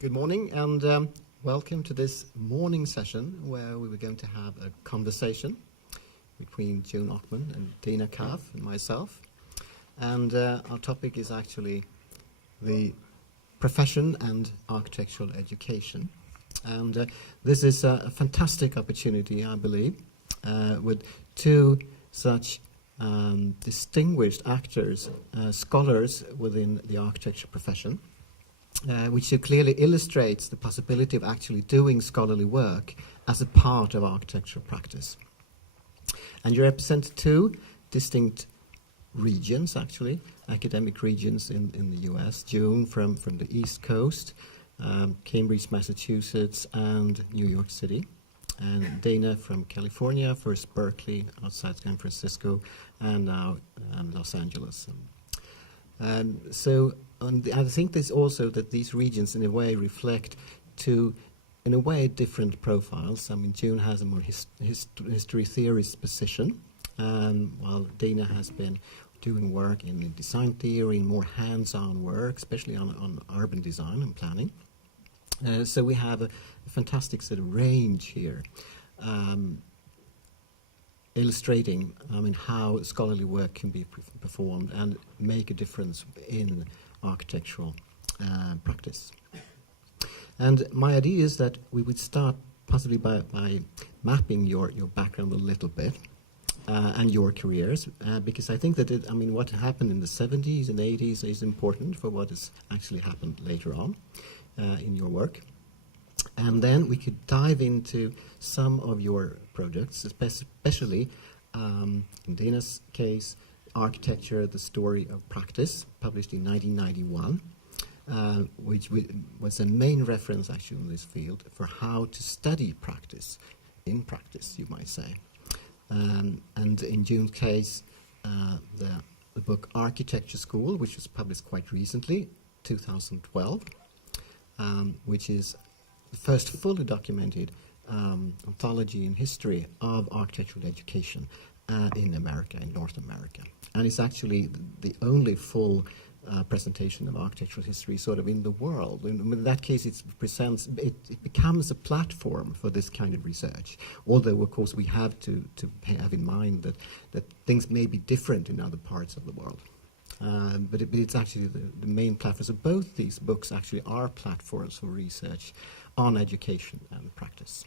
Good morning and welcome to this morning session where we were going to have a conversation between Joan Ockman and Dana Kaff and myself. And our topic is actually the profession and architectural education. And this is a fantastic opportunity, I believe, with two such distinguished actors, scholars within the architecture profession, which clearly illustrates the possibility of actually doing scholarly work as a part of architectural practice. And you represent two distinct regions, actually, academic regions in the US. Joan from the East Coast, Cambridge, Massachusetts, and New York City. And Dana from California, first Berkeley, outside San Francisco, and now Los Angeles. I think there's also that these regions, in a way, reflect two, in a way, different profiles. I mean, Joan has a more history theorist position, while Dana has been doing work in design theory, more hands-on work, especially on urban design and planning. So we have a fantastic sort of range here, illustrating, how scholarly work can be performed and make a difference in architectural practice. And my idea is that we would start possibly by mapping your background a little bit and your careers, because I think that what happened in the 70s and 80s is important for what has actually happened later on in your work. And then we could dive into some of your projects, especially in Dana's case, Architecture, the Story of Practice, published in 1991, which was a main reference actually in this field for how to study practice, in practice, you might say. And in Joan's case, the book Architecture School, which was published quite recently, 2012, which is the first fully documented anthology in history of architectural education in America, in North America. And it's actually the only full presentation of architectural history sort of in the world. In that case, it becomes a platform for this kind of research. Although, of course, we have to have in mind that things may be different in other parts of the world. But it's actually the main platform. So both these books actually are platforms for research on education and practice.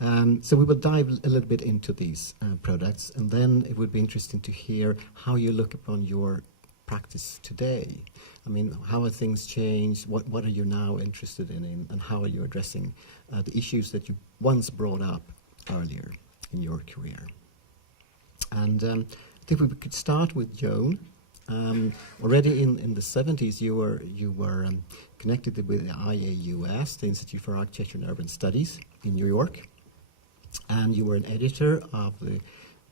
So we will dive a little bit into these products, and then it would be interesting to hear how you look upon your practice today. I mean, how have things changed? What are you now interested in and how are you addressing the issues that you once brought up earlier in your career? And I think we could start with Joan. Already in the 70s, you were connected with the IAUS, the Institute for Architecture and Urban Studies in New York, and you were an editor of the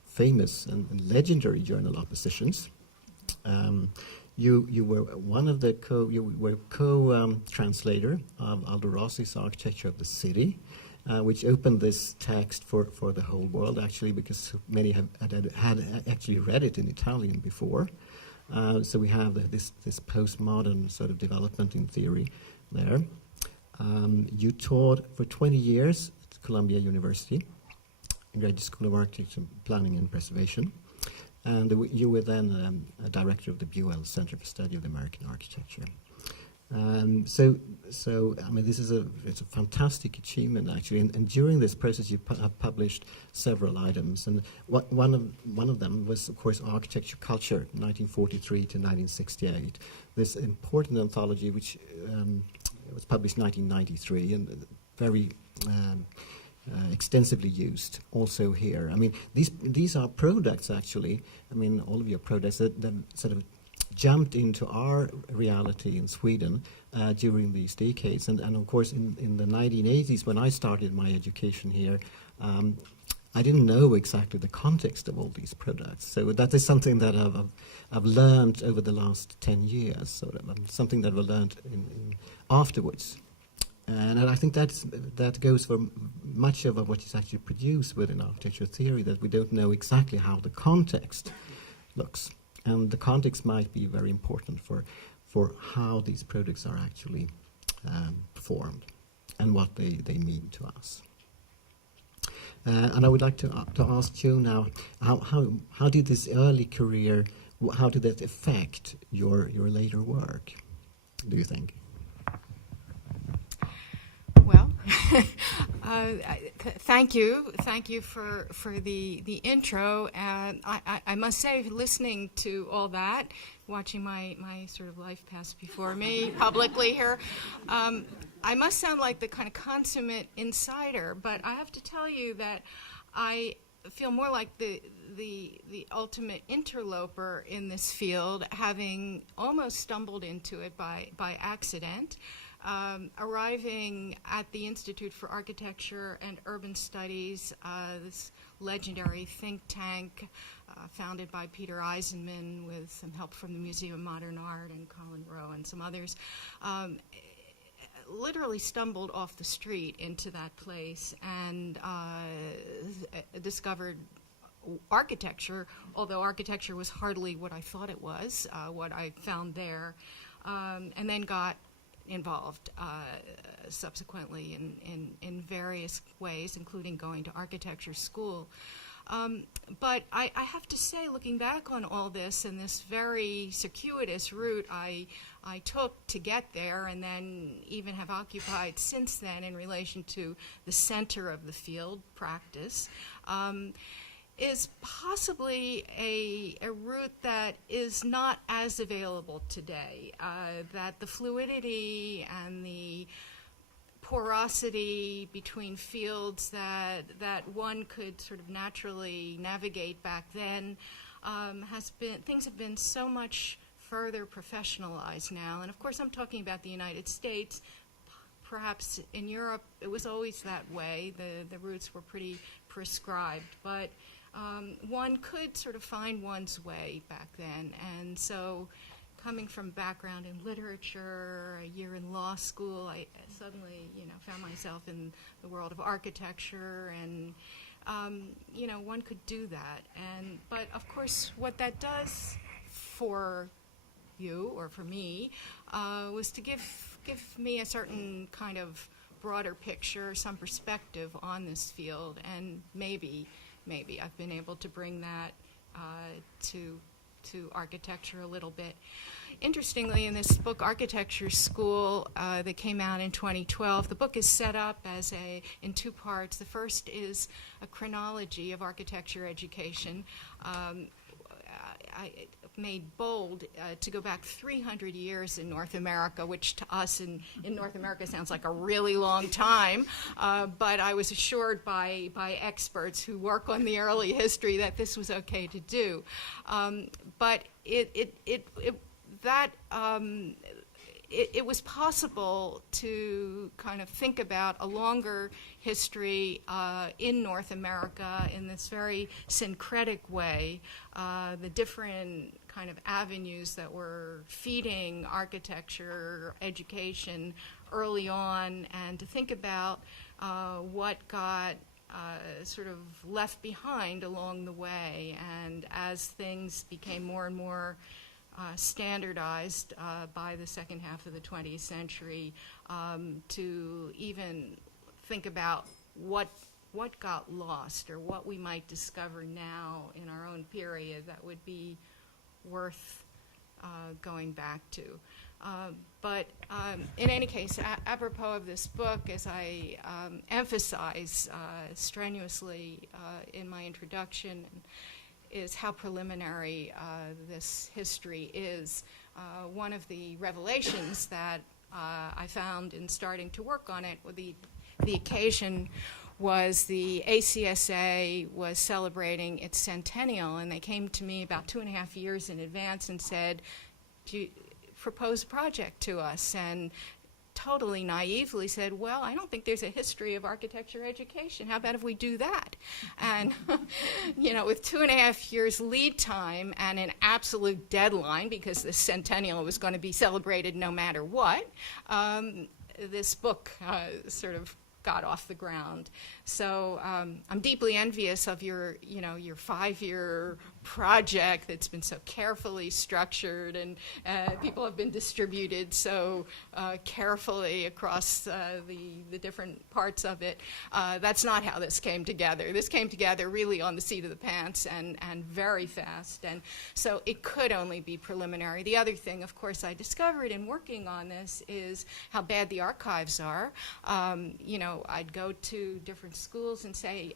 famous and legendary journal Oppositions. You were one of the co-translator of Aldo Rossi's Architecture of the City, which opened this text for the whole world, actually, because many had actually read it in Italian before. So we have this postmodern sort of development in theory there. You taught for 20 years at Columbia University, in Graduate School of Architecture, Planning and Preservation. And you were then a director of the Buell Center for Study of the American Architecture. So this is it's a fantastic achievement, actually. And during this process, you have published several items. And one of them was, of course, Architecture Culture, 1943 to 1968. This important anthology, which was published in 1993, and very extensively used also here. I mean, these are products, actually. I mean, all of your products that sort of jumped into our reality in Sweden during these decades. And of course, in the 1980s, when I started my education here, I didn't know exactly the context of all these products. So that is something that I've learned over the last 10 years, sort of, something that I've learned afterwards. And I think that goes for much of what is actually produced within architecture theory, that we don't know exactly how the context looks. And the context might be very important for how these products are actually performed and what they mean to us. And I would like to ask you now, how did this early career, how did that affect your later work, do you think? Well, thank you for the intro. And I must say, listening to all that, watching my sort of life pass before me publicly here, I must sound like the kind of consummate insider, but I have to tell you that I feel more like the ultimate interloper in this field, having almost stumbled into it by accident. Arriving at the Institute for Architecture and Urban Studies, this legendary think tank founded by Peter Eisenman with some help from the Museum of Modern Art and Colin Rowe and some others, literally stumbled off the street into that place and discovered architecture, although architecture was hardly what I thought it was, what I found there, and then got involved subsequently in various ways, including going to architecture school. But I have to say, looking back on all this and this very circuitous route I took to get there, and then even have occupied since then in relation to the center of the field, practice, is possibly a route that is not as available today, that the fluidity and the porosity between fields that one could sort of naturally navigate back then things have been so much further professionalized now. And of course I'm talking about the United States. Perhaps in Europe it was always that way. The routes were pretty prescribed, but one could sort of find one's way back then. And so, coming from background in literature, a year in law school, I suddenly, found myself in the world of architecture, and one could do that. But of course, what that does for you or for me was to give me a certain kind of broader picture, some perspective on this field, and maybe I've been able to bring that to architecture a little bit. Interestingly, in this book, Architecture School, that came out in 2012, the book is set up in two parts. The first is a chronology of architecture education. I made bold to go back 300 years in North America, which to us in North America sounds like a really long time, but I was assured by experts who work on the early history that this was okay to do. But it was possible to kind of think about a longer history in North America in this very syncretic way, the different kind of avenues that were feeding architecture education early on, and to think about what got sort of left behind along the way, and as things became more and more standardized by the second half of the 20th century, to even think about what got lost or what we might discover now in our own period that would be worth going back to. But in any case, apropos of this book, as I emphasize strenuously in my introduction, is how preliminary this history is. One of the revelations that I found in starting to work on it, the occasion was the ACSA was celebrating its centennial, and they came to me about 2.5 years in advance and said, "Do you propose a project to us?" And totally naively said, "Well, I don't think there's a history of architecture education. How about if we do that?" And with 2.5 years lead time and an absolute deadline, because the centennial was going to be celebrated no matter what, this book sort of got off the ground. So I'm deeply envious of your 5-year project that's been so carefully structured, and people have been distributed so carefully across the different parts of it. That's not how this came together. This came together really on the seat of the pants and very fast, and so it could only be preliminary. The other thing, of course, I discovered in working on this is how bad the archives are. You know, I'd go to different schools and say,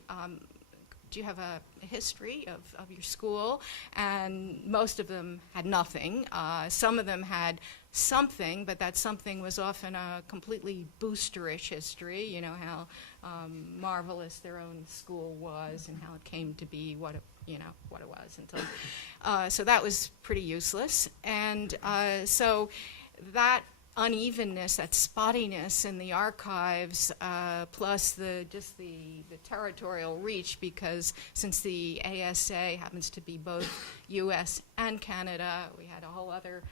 do you have a history of your school? And most of them had nothing. Some of them had something, but that something was often a completely boosterish history, you know, how marvelous their own school was and how it came to be what it was until. So that was pretty useless. And so that unevenness, that spottiness in the archives, plus the territorial reach, because since the ASA happens to be both U.S. and Canada, we had a whole other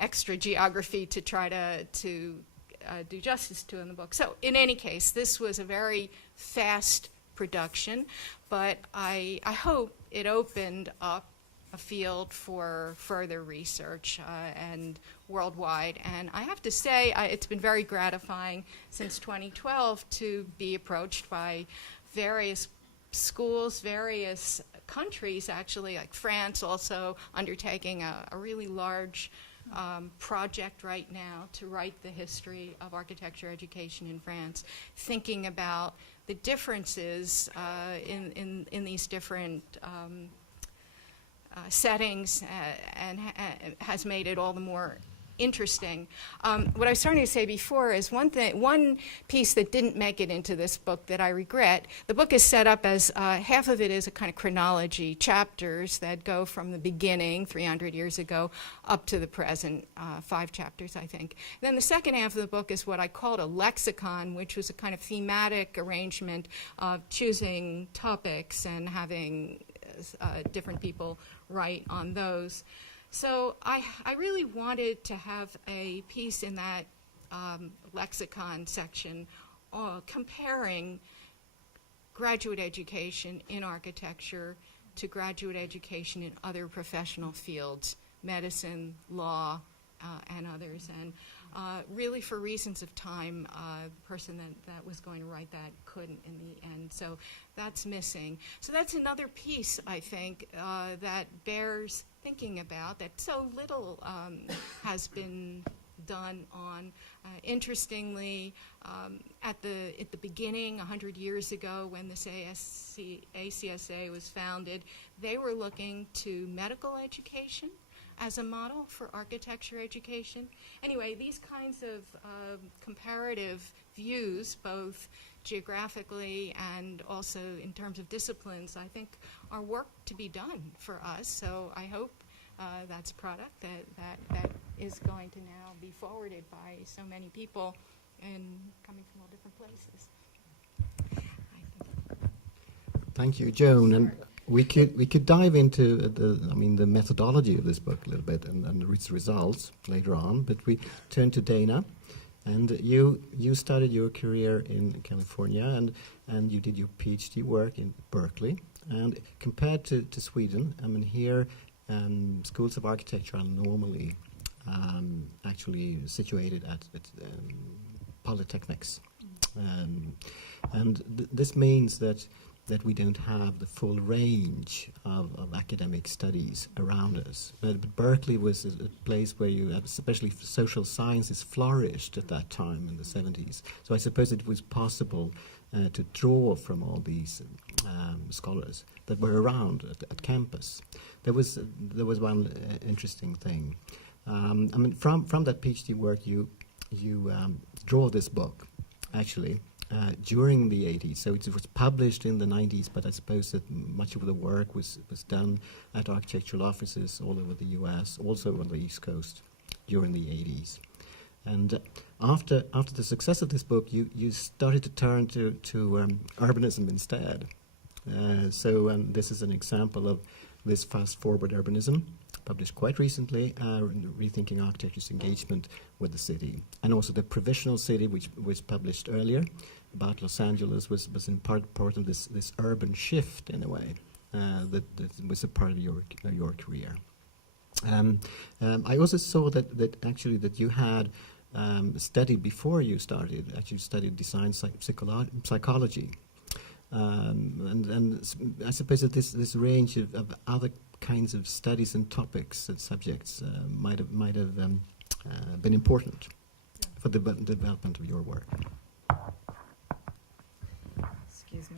extra geography to try to do justice to in the book. So in any case, this was a very fast production, but I hope it opened up a field for further research and worldwide. And I have to say, it's been very gratifying since 2012 to be approached by various schools, various countries actually, like France also undertaking a really large project right now to write the history of architecture education in France, thinking about the differences in these different settings, and has made it all the more interesting. What I was starting to say before is one piece that didn't make it into this book that I regret. The book is set up as half of it is a kind of chronology, chapters that go from the beginning, 300 years ago, up to the present, 5 chapters, I think. Then the second half of the book is what I called a lexicon, which was a kind of thematic arrangement of choosing topics and having different people write on those. So I really wanted to have a piece in that lexicon section comparing graduate education in architecture to graduate education in other professional fields, medicine, law, and others. And really for reasons of time, the person that was going to write that couldn't in the end. So that's missing. So that's another piece, I think, that bears thinking about, that so little has been done on. Interestingly, at the beginning, 100 years ago, when this ACSA was founded, they were looking to medical education as a model for architecture education. Anyway, these kinds of comparative views, both geographically and also in terms of disciplines, I think are work to be done for us. So I hope that's a product that is going to now be forwarded by so many people and coming from all different places. Thank you, Joan. And we could dive into the methodology of this book a little bit and its results later on. But we turn to Dana, and you started your career in California, and you did your PhD work in Berkeley. And compared to Sweden, I mean, here schools of architecture are normally actually situated at polytechnics, this means that we don't have the full range of academic studies around us. But Berkeley was a place where you, especially social sciences, flourished at that time in the 70s. So I suppose it was possible to draw from all these scholars that were around at campus. There was one interesting thing. From that PhD work, you draw this book, actually. During the 80s, so it was published in the 90s, but I suppose that much of the work was done at architectural offices all over the US, also on the East Coast, during the 80s. And after the success of this book, you started to turn to urbanism instead. So this is an example of this fast-forward urbanism, published quite recently, Rethinking Architecture's Engagement with the City. And also The Provisional City, which was published earlier, about Los Angeles, was in part of this urban shift, in a way. that was a part of your career. I also saw that actually that you had studied before you started. Actually, studied design psychology, and I suppose that this range of other kinds of studies and topics and subjects might have been important for the development of your work. Excuse me.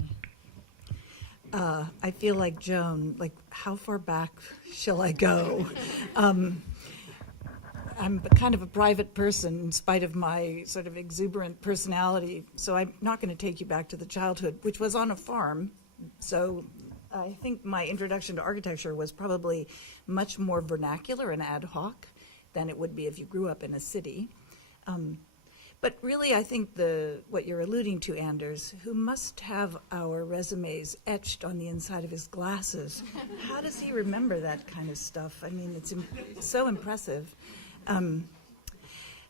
I feel like Joan, like, how far back shall I go? I'm kind of a private person in spite of my sort of exuberant personality, so I'm not going to take you back to the childhood, which was on a farm. So I think my introduction to architecture was probably much more vernacular and ad hoc than it would be if you grew up in a city. But really, I think what you're alluding to, Anders, who must have our resumes etched on the inside of his glasses. How does he remember that kind of stuff? I mean, it's so impressive.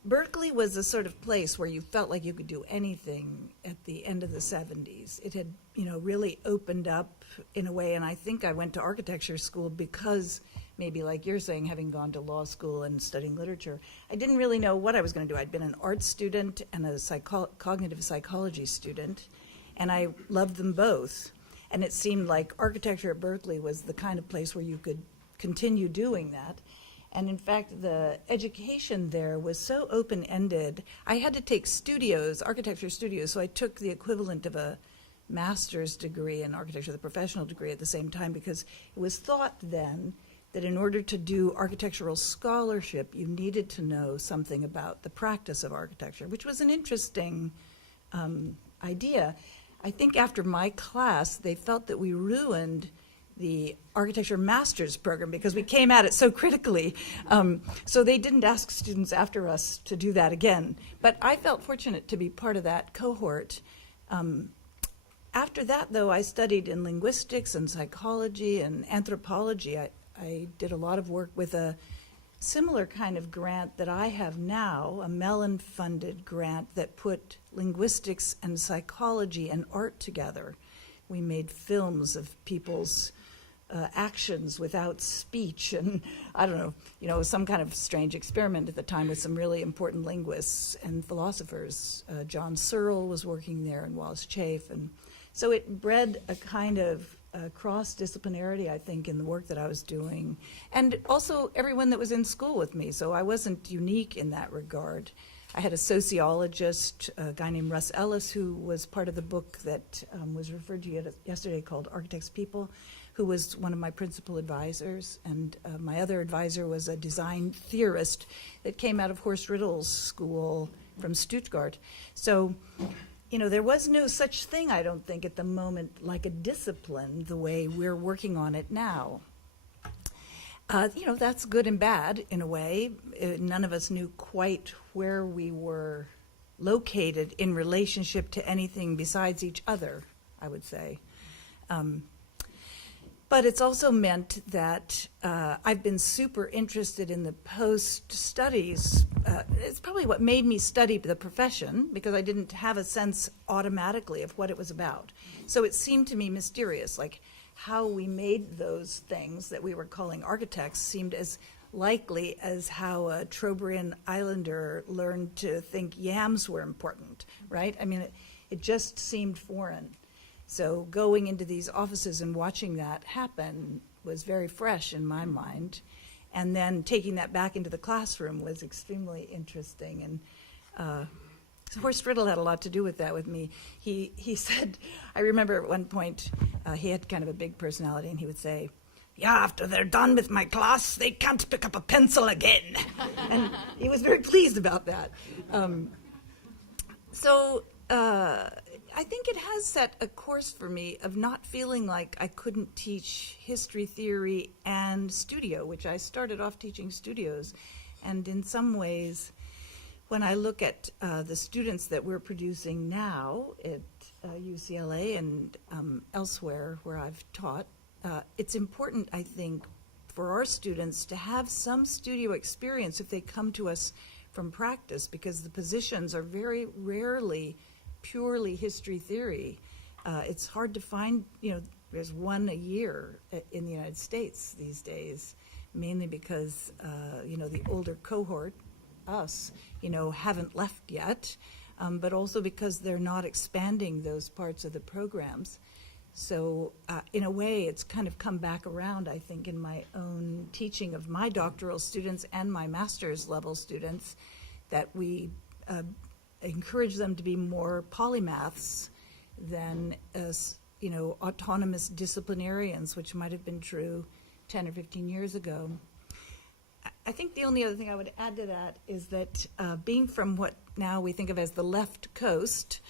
Berkeley was a sort of place where you felt like you could do anything at the end of the 70s. It had, really opened up in a way, and I think I went to architecture school because, maybe like you're saying, having gone to law school and studying literature, I didn't really know what I was going to do. I'd been an art student and a cognitive psychology student, and I loved them both. And it seemed like architecture at Berkeley was the kind of place where you could continue doing that. And in fact, the education there was so open-ended. I had to take architecture studios, so I took the equivalent of a master's degree in architecture, the professional degree at the same time, because it was thought then that in order to do architectural scholarship, you needed to know something about the practice of architecture, which was an interesting idea. I think after my class, they felt that we ruined the architecture master's program because we came at it so critically. So they didn't ask students after us to do that again. But I felt fortunate to be part of that cohort. After that, though, I studied in linguistics and psychology and anthropology. I did a lot of work with a similar kind of grant that I have now, a Mellon-funded grant that put linguistics and psychology and art together. We made films of people's actions without speech, and I don't know, some kind of strange experiment at the time with some really important linguists and philosophers. John Searle was working there, and Wallace Chafe, and so it bred a kind of cross-disciplinarity, I think, in the work that I was doing, and also everyone that was in school with me, so I wasn't unique in that regard. I had a sociologist, a guy named Russ Ellis, who was part of the book that was referred to yesterday called Architect's People, who was one of my principal advisors, and my other advisor was a design theorist that came out of Horst Rittel's school from Stuttgart. So, there was no such thing, I don't think, at the moment, like a discipline the way we're working on it now. That's good and bad in a way. None of us knew quite where we were located in relationship to anything besides each other, I would say. But it's also meant that I've been super interested in the post-studies. It's probably what made me study the profession, because I didn't have a sense automatically of what it was about. So it seemed to me mysterious, like how we made those things that we were calling architects seemed as likely as how a Trobriand islander learned to think yams were important, right? I mean, it just seemed foreign. So going into these offices and watching that happen was very fresh in my mind. And then taking that back into the classroom was extremely interesting. And so Horst Rittel had a lot to do with that with me. He said, I remember at one point, he had kind of a big personality, and he would say, "Yeah, after they're done with my class, they can't pick up a pencil again." And he was very pleased about that. I think it has set a course for me of not feeling like I couldn't teach history theory and studio, which I started off teaching studios. And in some ways, when I look at the students that we're producing now at UCLA and elsewhere where I've taught, it's important, I think, for our students to have some studio experience if they come to us from practice, because the positions are very rarely purely history theory. It's hard to find, there's one a year in the United States these days, mainly because, the older cohort, us, haven't left yet, but also because they're not expanding those parts of the programs. So in a way, it's kind of come back around, I think, in my own teaching of my doctoral students and my master's level students, that we encourage them to be more polymaths than as, autonomous disciplinarians, which might have been true 10 or 15 years ago. I think the only other thing I would add to that is that being from what now we think of as the left coast,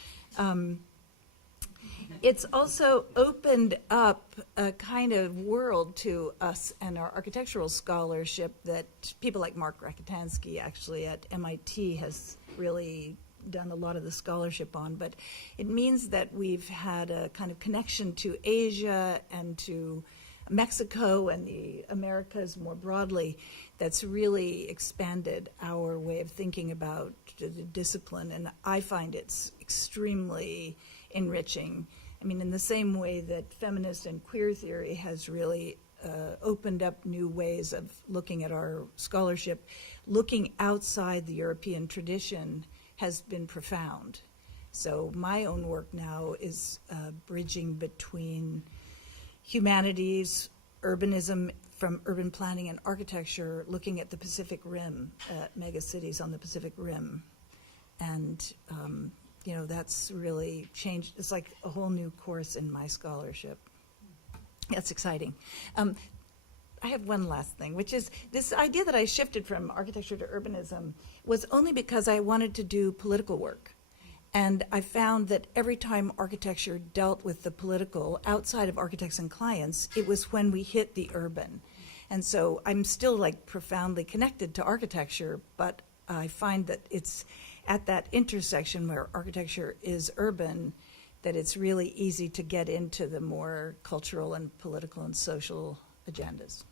it's also opened up a kind of world to us and our architectural scholarship that people like Mark Rakitansky actually at MIT has really done a lot of the scholarship on. But it means that we've had a kind of connection to Asia and to Mexico and the Americas more broadly that's really expanded our way of thinking about the discipline, and I find it's extremely enriching. I mean, in the same way that feminist and queer theory has really opened up new ways of looking at our scholarship, looking outside the European tradition has been profound. So my own work now is bridging between humanities, urbanism from urban planning and architecture, looking at the Pacific Rim, mega cities on the Pacific Rim. And, that's really changed. It's like a whole new course in my scholarship. That's exciting. I have one last thing, which is this idea that I shifted from architecture to urbanism was only because I wanted to do political work. And I found that every time architecture dealt with the political outside of architects and clients, it was when we hit the urban. And so I'm still profoundly connected to architecture, but I find that it's at that intersection where architecture is urban that it's really easy to get into the more cultural and political and social agendas.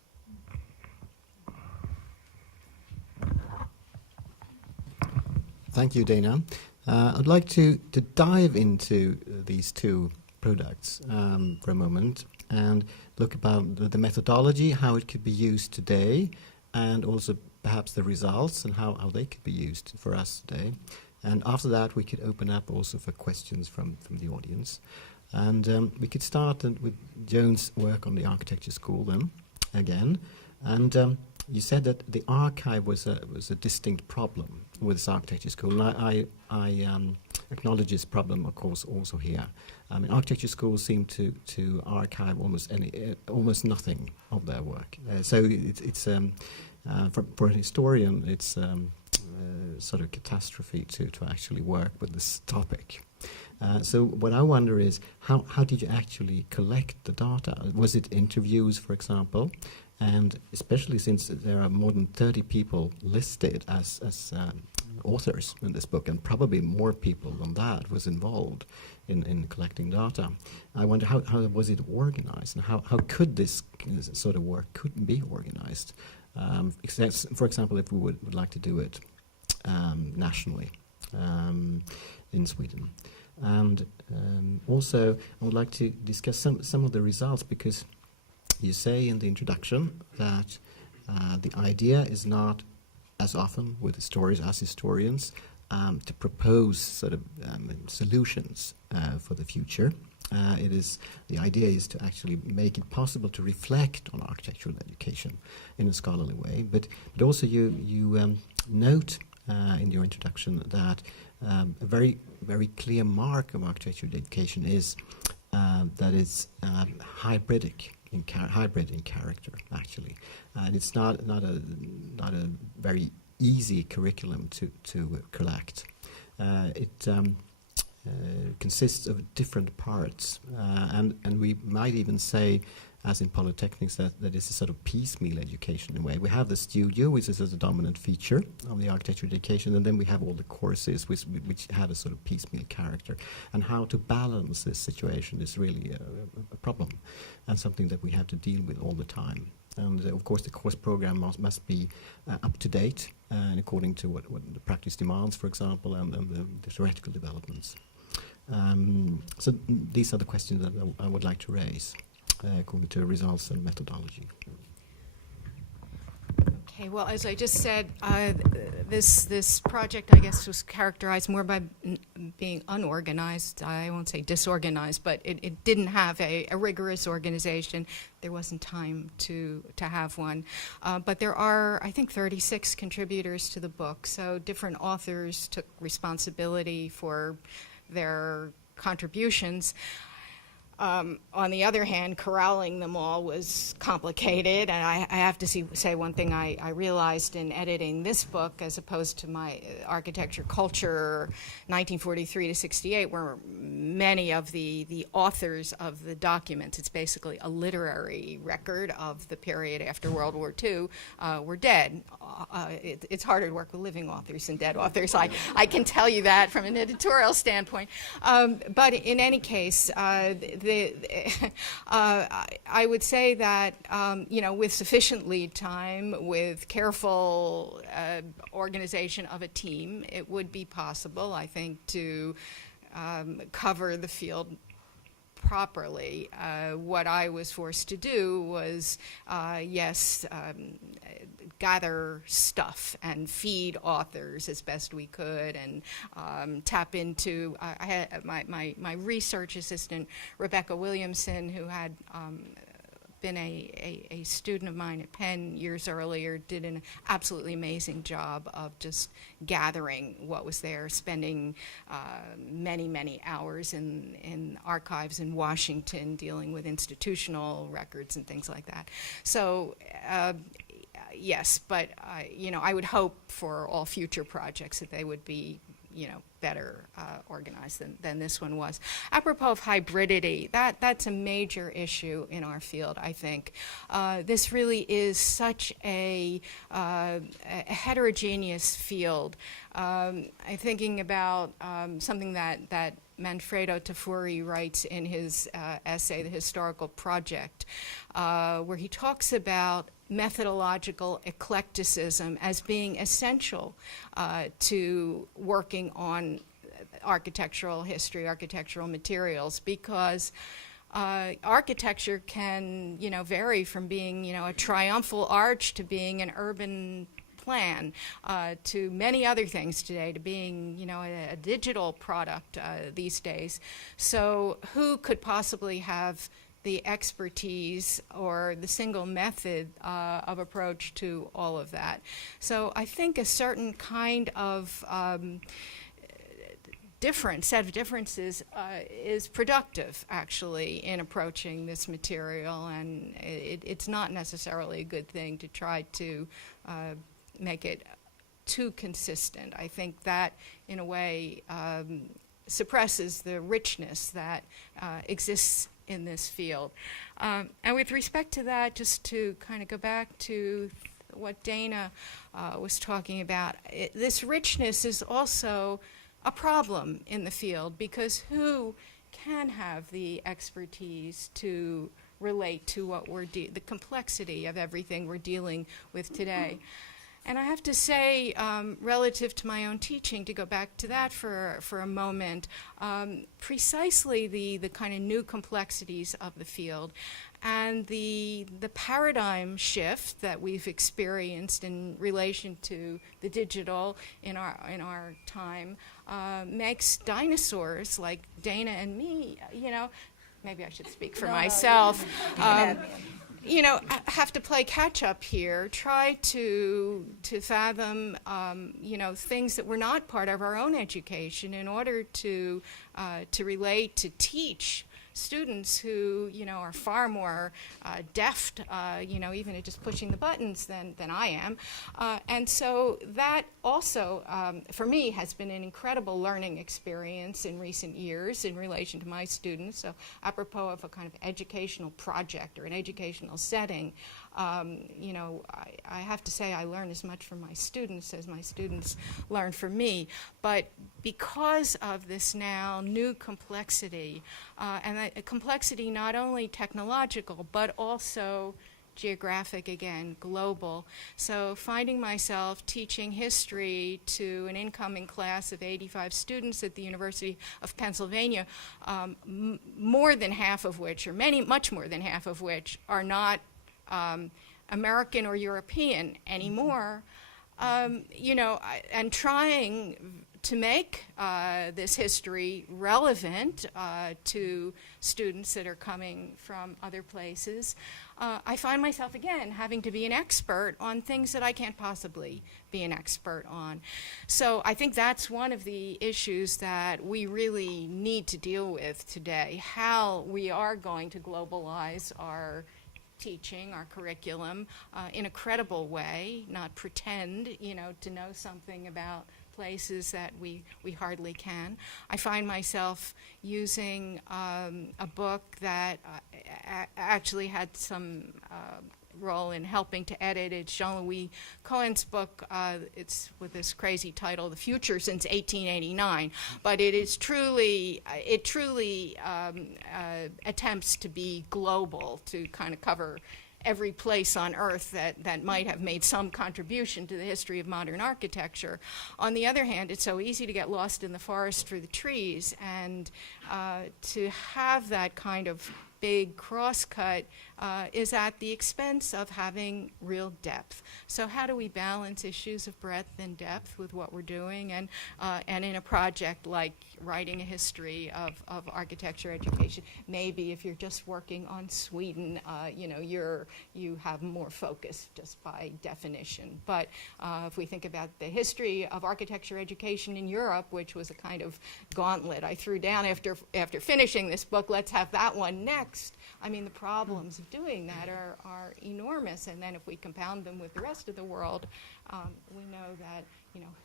Thank you, Dana. I'd like to dive into these two products for a moment and look about the methodology, how it could be used today, and also perhaps the results and how they could be used for us today. And after that, we could open up also for questions from the audience. And we could start with Joan's work on the architecture school then, again. And you said that the archive was a distinct problem with this architecture school. And I acknowledge this problem, of course, also here. I mean, architecture schools seem to archive almost nothing of their work. So it's for a historian, it's sort of catastrophe to actually work with this topic. So what I wonder is, how did you actually collect the data? Was it interviews, for example? And especially since there are more than 30 people listed as authors in this book, and probably more people than that was involved in collecting data. I wonder how was it organized, and how could this sort of work could be organized? For example, if we would like to do it nationally in Sweden. And also, I would like to discuss some of the results, because you say in the introduction that the idea is not, as often with historians, to propose sort of solutions for the future. The idea is to actually make it possible to reflect on architectural education in a scholarly way. But also you note in your introduction that a very, very clear mark of architectural education is that it's hybrid in character, actually, and it's not a very easy curriculum to collect. It consists of different parts, and we might even say, as in polytechnics, that it's a sort of piecemeal education in a way. We have the studio, which is a dominant feature of the architecture education, and then we have all the courses which have a sort of piecemeal character. And how to balance this situation is really a problem, and something that we have to deal with all the time. And of course, the course program must be up to date and according to what the practice demands, for example, and the theoretical developments. So these are the questions that I would like to raise. cognitive results and methodology. Okay, well, as I just said, this project, I guess, was characterized more by being unorganized. I won't say disorganized, but it didn't have a rigorous organization. There wasn't time to have one. But there are, I think, 36 contributors to the book, so different authors took responsibility for their contributions. On the other hand, corralling them all was complicated, and I have to say one thing I realized in editing this book as opposed to my architecture culture 1943 to 68, where many of the authors of the documents, it's basically a literary record of the period after World War II, were dead. It's harder to work with living authors than dead authors. I can tell you that from an editorial standpoint. But in any case, I would say that, with sufficient lead time, with careful organization of a team, it would be possible, I think, to cover the field properly. What I was forced to do was, gather stuff and feed authors as best we could, and tap into. I had my research assistant, Rebecca Williamson, who had been a student of mine at Penn years earlier, did an absolutely amazing job of just gathering what was there, spending many hours in archives in Washington dealing with institutional records and things like that. So yes, but I would hope for all future projects that they would be better organized than this one was. Apropos of hybridity, that's a major issue in our field, I think. This really is such a heterogeneous field. I'm thinking about something that Manfredo Tafuri writes in his essay, The Historical Project, where he talks about methodological eclecticism as being essential to working on architectural history, architectural materials, because architecture can, vary from being, a triumphal arch to being an urban plan, to many other things today, to being, a digital product these days. So who could possibly have the expertise or the single method of approach to all of that? So I think a certain kind of set of differences is productive, actually, in approaching this material, and it's not necessarily a good thing to try to make it too consistent. I think that, in a way, suppresses the richness that exists in this field. And with respect to that, just to kind of go back to what Dana was talking about, this richness is also a problem in the field, because who can have the expertise to relate to what the complexity of everything we're dealing with today? And I have to say, relative to my own teaching, to go back to that for a moment, precisely the kind of new complexities of the field and the paradigm shift that we've experienced in relation to the digital in our time makes dinosaurs like Dana and me, maybe I should speak for myself. Have to play catch up here, try to fathom, things that were not part of our own education in order to relate, to teach students who, are far more deft, even at just pushing the buttons than I am. And so that also, for me, has been an incredible learning experience in recent years in relation to my students. So apropos of a kind of educational project or an educational setting, I have to say I learn as much from my students as my students learn from me. But because of this now new complexity, and that complexity not only technological, but also geographic again, global. So finding myself teaching history to an incoming class of 85 students at the University of Pennsylvania, more than half of which, or much more than half of which, are not American or European anymore, and trying to make this history relevant to students that are coming from other places, I find myself again having to be an expert on things that I can't possibly be an expert on. So I think that's one of the issues that we really need to deal with today, how we are going to globalize our teaching, our curriculum, in a credible way, not pretend, to know something about places that we hardly can. I find myself using a book that actually had some role in helping to edit. It's Jean-Louis Cohen's book. It's with this crazy title, The Future Since 1889. But it truly attempts to be global, to kind of cover every place on earth that might have made some contribution to the history of modern architecture. On the other hand, it's so easy to get lost in the forest for the trees, and to have that kind of big cross-cut is at the expense of having real depth. So how do we balance issues of breadth and depth with what we're doing? And in a project like writing a history of architecture education, maybe if you're just working on Sweden, you have more focus just by definition. But if we think about the history of architecture education in Europe, which was a kind of gauntlet I threw down after finishing this book, let's have that one next. I mean, the problems of doing that are enormous, and then if we compound them with the rest of the world, we know that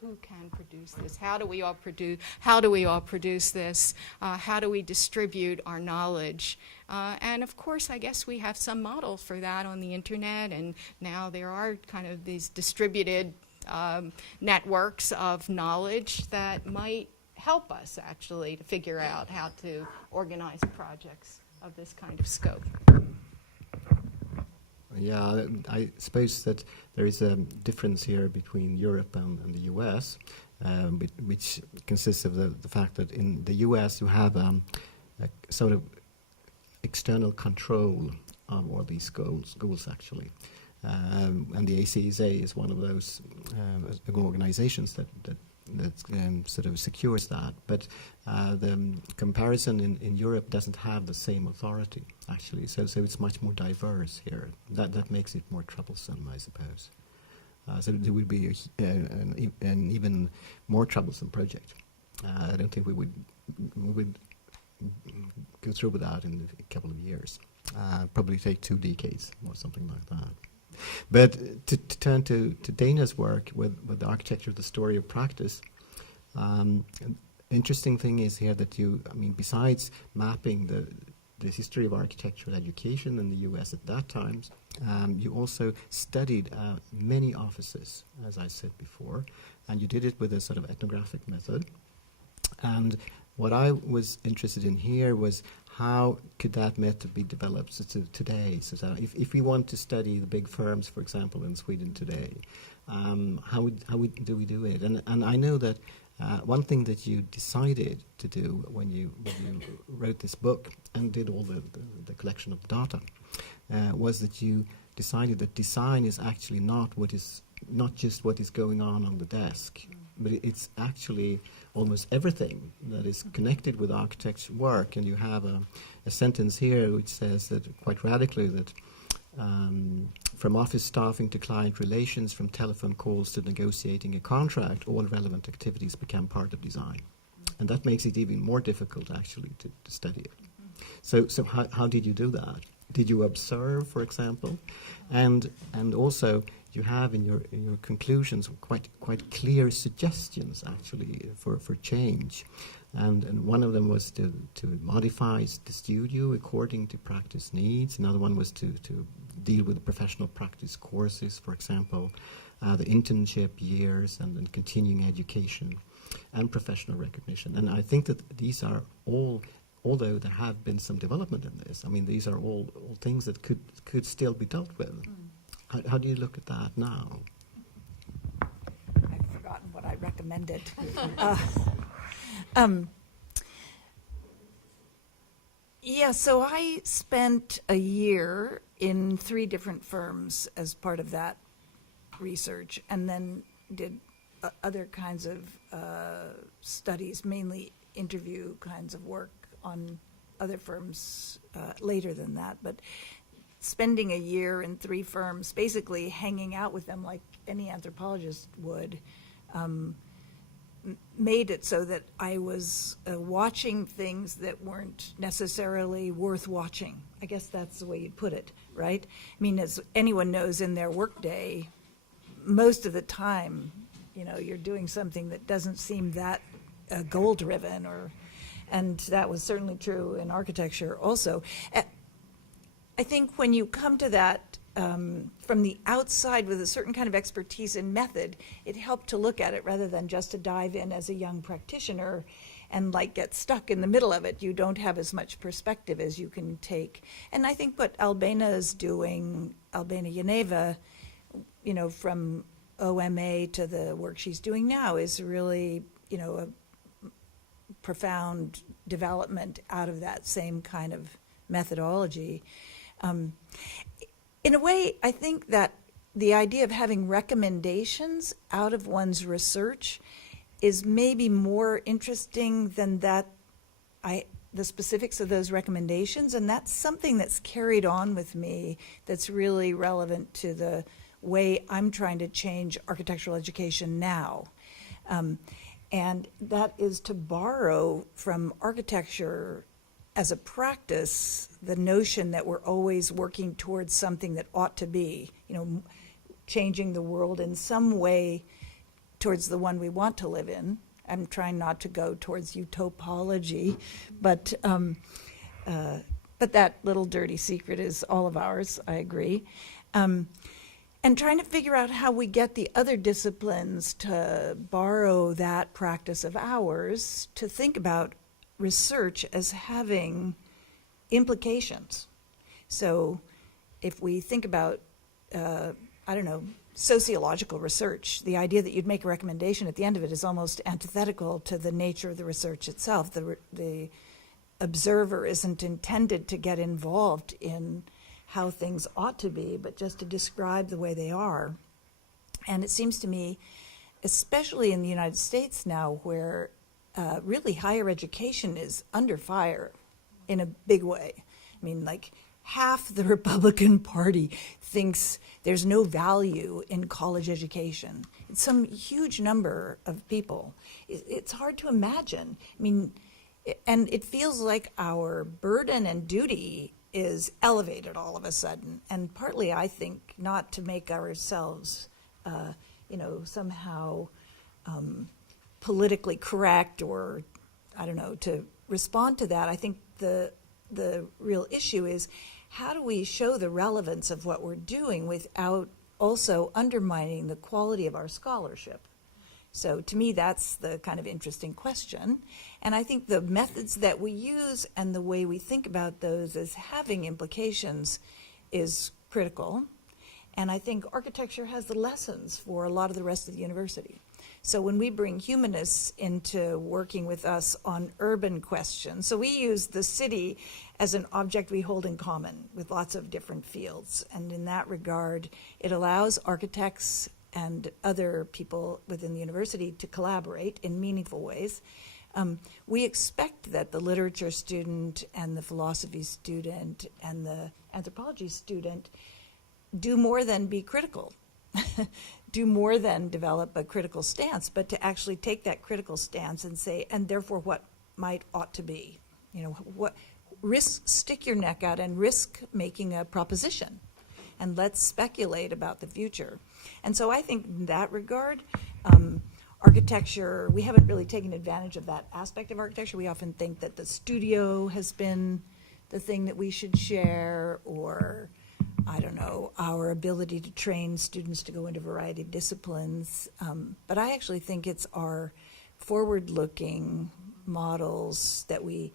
who can produce this? How do we all produce this? How do we distribute our knowledge? And of course, I guess we have some models for that on the internet, and now there are kind of these distributed networks of knowledge that might help us actually to figure out how to organize projects of this kind of scope. Yeah, I suppose that there is a difference here between Europe and the US, which consists of the fact that in the US you have a sort of external control of all these schools actually. And the ACSA is one of those organizations that sort of secures that. But the comparison in Europe doesn't have the same authority, actually. So it's much more diverse here. That makes it more troublesome, I suppose. So there would be an even more troublesome project. I don't think we would go through with that in a couple of years. Probably take 2 decades or something like that. But to turn to Dana's work with the architecture of the story of practice, interesting thing is here that besides mapping the history of architectural education in the US at that time, you also studied many offices, as I said before, and you did it with a sort of ethnographic method. And what I was interested in here was how could that method be developed today? So if we want to study the big firms, for example, in Sweden today, how do we do it? And I know that one thing that you decided to do when you wrote this book and did all the collection of data was that you decided that design is actually not just what is going on the desk, but it's actually almost everything that is connected with architect's work. And you have a sentence here which says that quite radically that from office staffing to client relations, from telephone calls to negotiating a contract, all relevant activities become part of design. And that makes it even more difficult actually to study it. So how did you do that? Did you observe, for example? And also you have in your conclusions quite clear suggestions actually for change, and one of them was to modify the studio according to practice needs. Another one was to deal with the professional practice courses, for example, the internship years, and then continuing education and professional recognition. And I think that these are all although there have been some development in this, I mean, these are all things that could still be dealt with. How do you look at that now? I've forgotten what I recommended. Yeah, so I spent a year in 3 different firms as part of that research, and then did other kinds of studies, mainly interview kinds of work on other firms later than that. But spending a year in 3 firms, basically hanging out with them like any anthropologist would, made it so that I was watching things that weren't necessarily worth watching. I guess that's the way you'd put it, right? I mean, as anyone knows in their workday, most of the time, you're doing something that doesn't seem that goal-driven, and that was certainly true in architecture also. I think when you come to that from the outside with a certain kind of expertise and method, it helped to look at it rather than just to dive in as a young practitioner and get stuck in the middle of it. You don't have as much perspective as you can take. And I think what Albena is doing, Albena Yaneva, from OMA to the work she's doing now, is really, a profound development out of that same kind of methodology. In a way, I think that the idea of having recommendations out of one's research is maybe more interesting than the specifics of those recommendations, and that's something that's carried on with me that's really relevant to the way I'm trying to change architectural education now. And that is to borrow from architecture as a practice the notion that we're always working towards something that ought to be, changing the world in some way towards the one we want to live in. I'm trying not to go towards utopology, but that little dirty secret is all of ours, I agree. And trying to figure out how we get the other disciplines to borrow that practice of ours to think about research as having implications. So if we think about, sociological research, the idea that you'd make a recommendation at the end of it is almost antithetical to the nature of the research itself. The observer isn't intended to get involved in how things ought to be, but just to describe the way they are. And it seems to me, especially in the United States now, where really higher education is under fire in a big way. I mean, half the Republican Party thinks there's no value in college education. It's some huge number of people. It's hard to imagine. I mean, and it feels like our burden and duty is elevated all of a sudden. And partly, I think, not to make ourselves, somehow politically correct or, to respond to that. I think the real issue is, how do we show the relevance of what we're doing without also undermining the quality of our scholarship? So to me, that's the kind of interesting question. And I think the methods that we use and the way we think about those as having implications is critical. And I think architecture has the lessons for a lot of the rest of the university. So when we bring humanists into working with us on urban questions, so we use the city as an object we hold in common with lots of different fields. And in that regard, it allows architects and other people within the university to collaborate in meaningful ways. We expect that the literature student and the philosophy student and the anthropology student do more than be critical, do more than develop a critical stance, but to actually take that critical stance and say, and therefore what ought to be. Stick your neck out and risk making a proposition. And let's speculate about the future. And so I think in that regard, architecture, we haven't really taken advantage of that aspect of architecture. We often think that the studio has been the thing that we should share, or, our ability to train students to go into a variety of disciplines. But I actually think it's our forward-looking models that we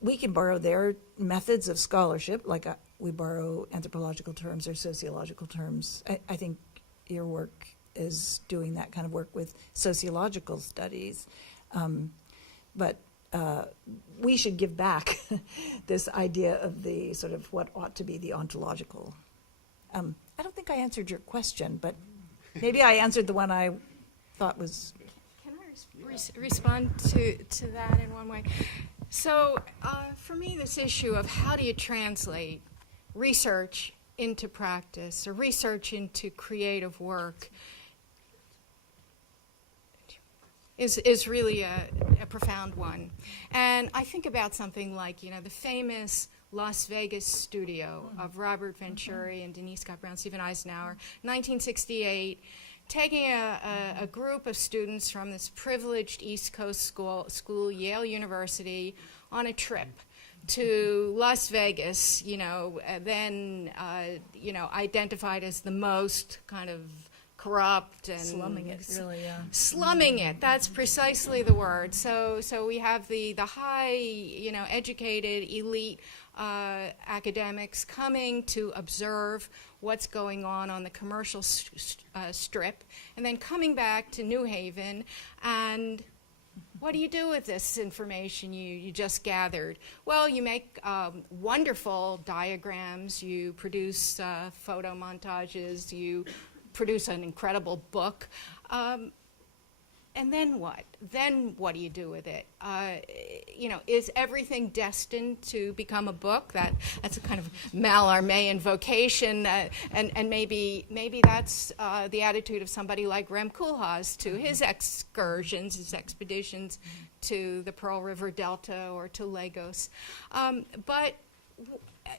we can borrow their methods of scholarship, like we borrow anthropological terms or sociological terms. I think your work is doing that kind of work with sociological studies. But we should give back this idea of the sort of what ought to be the ontological. I don't think I answered your question, but maybe I answered the one I thought was... Can I respond to that in one way? So for me, this issue of how do you translate research into practice or research into creative work is really a profound one. And I think about something like, the famous Las Vegas studio of Robert Venturi and Denise Scott Brown, Stephen Eisenhower, 1968, taking a group of students from this privileged East Coast school, Yale University, on a trip to Las Vegas, then identified as the most kind of corrupt and Slumming it, really, yeah. Slumming it, that's precisely the word. So we have the high, educated elite academics coming to observe what's going on the commercial strip, and then coming back to New Haven, and what do you do with this information you just gathered? Well, you make wonderful diagrams, you produce photo montages, you produce an incredible book. And then what? Then what do you do with it? Is everything destined to become a book? That's a kind of Mallarmeian vocation, and maybe that's the attitude of somebody like Rem Koolhaas to his excursions, his expeditions to the Pearl River Delta or to Lagos. But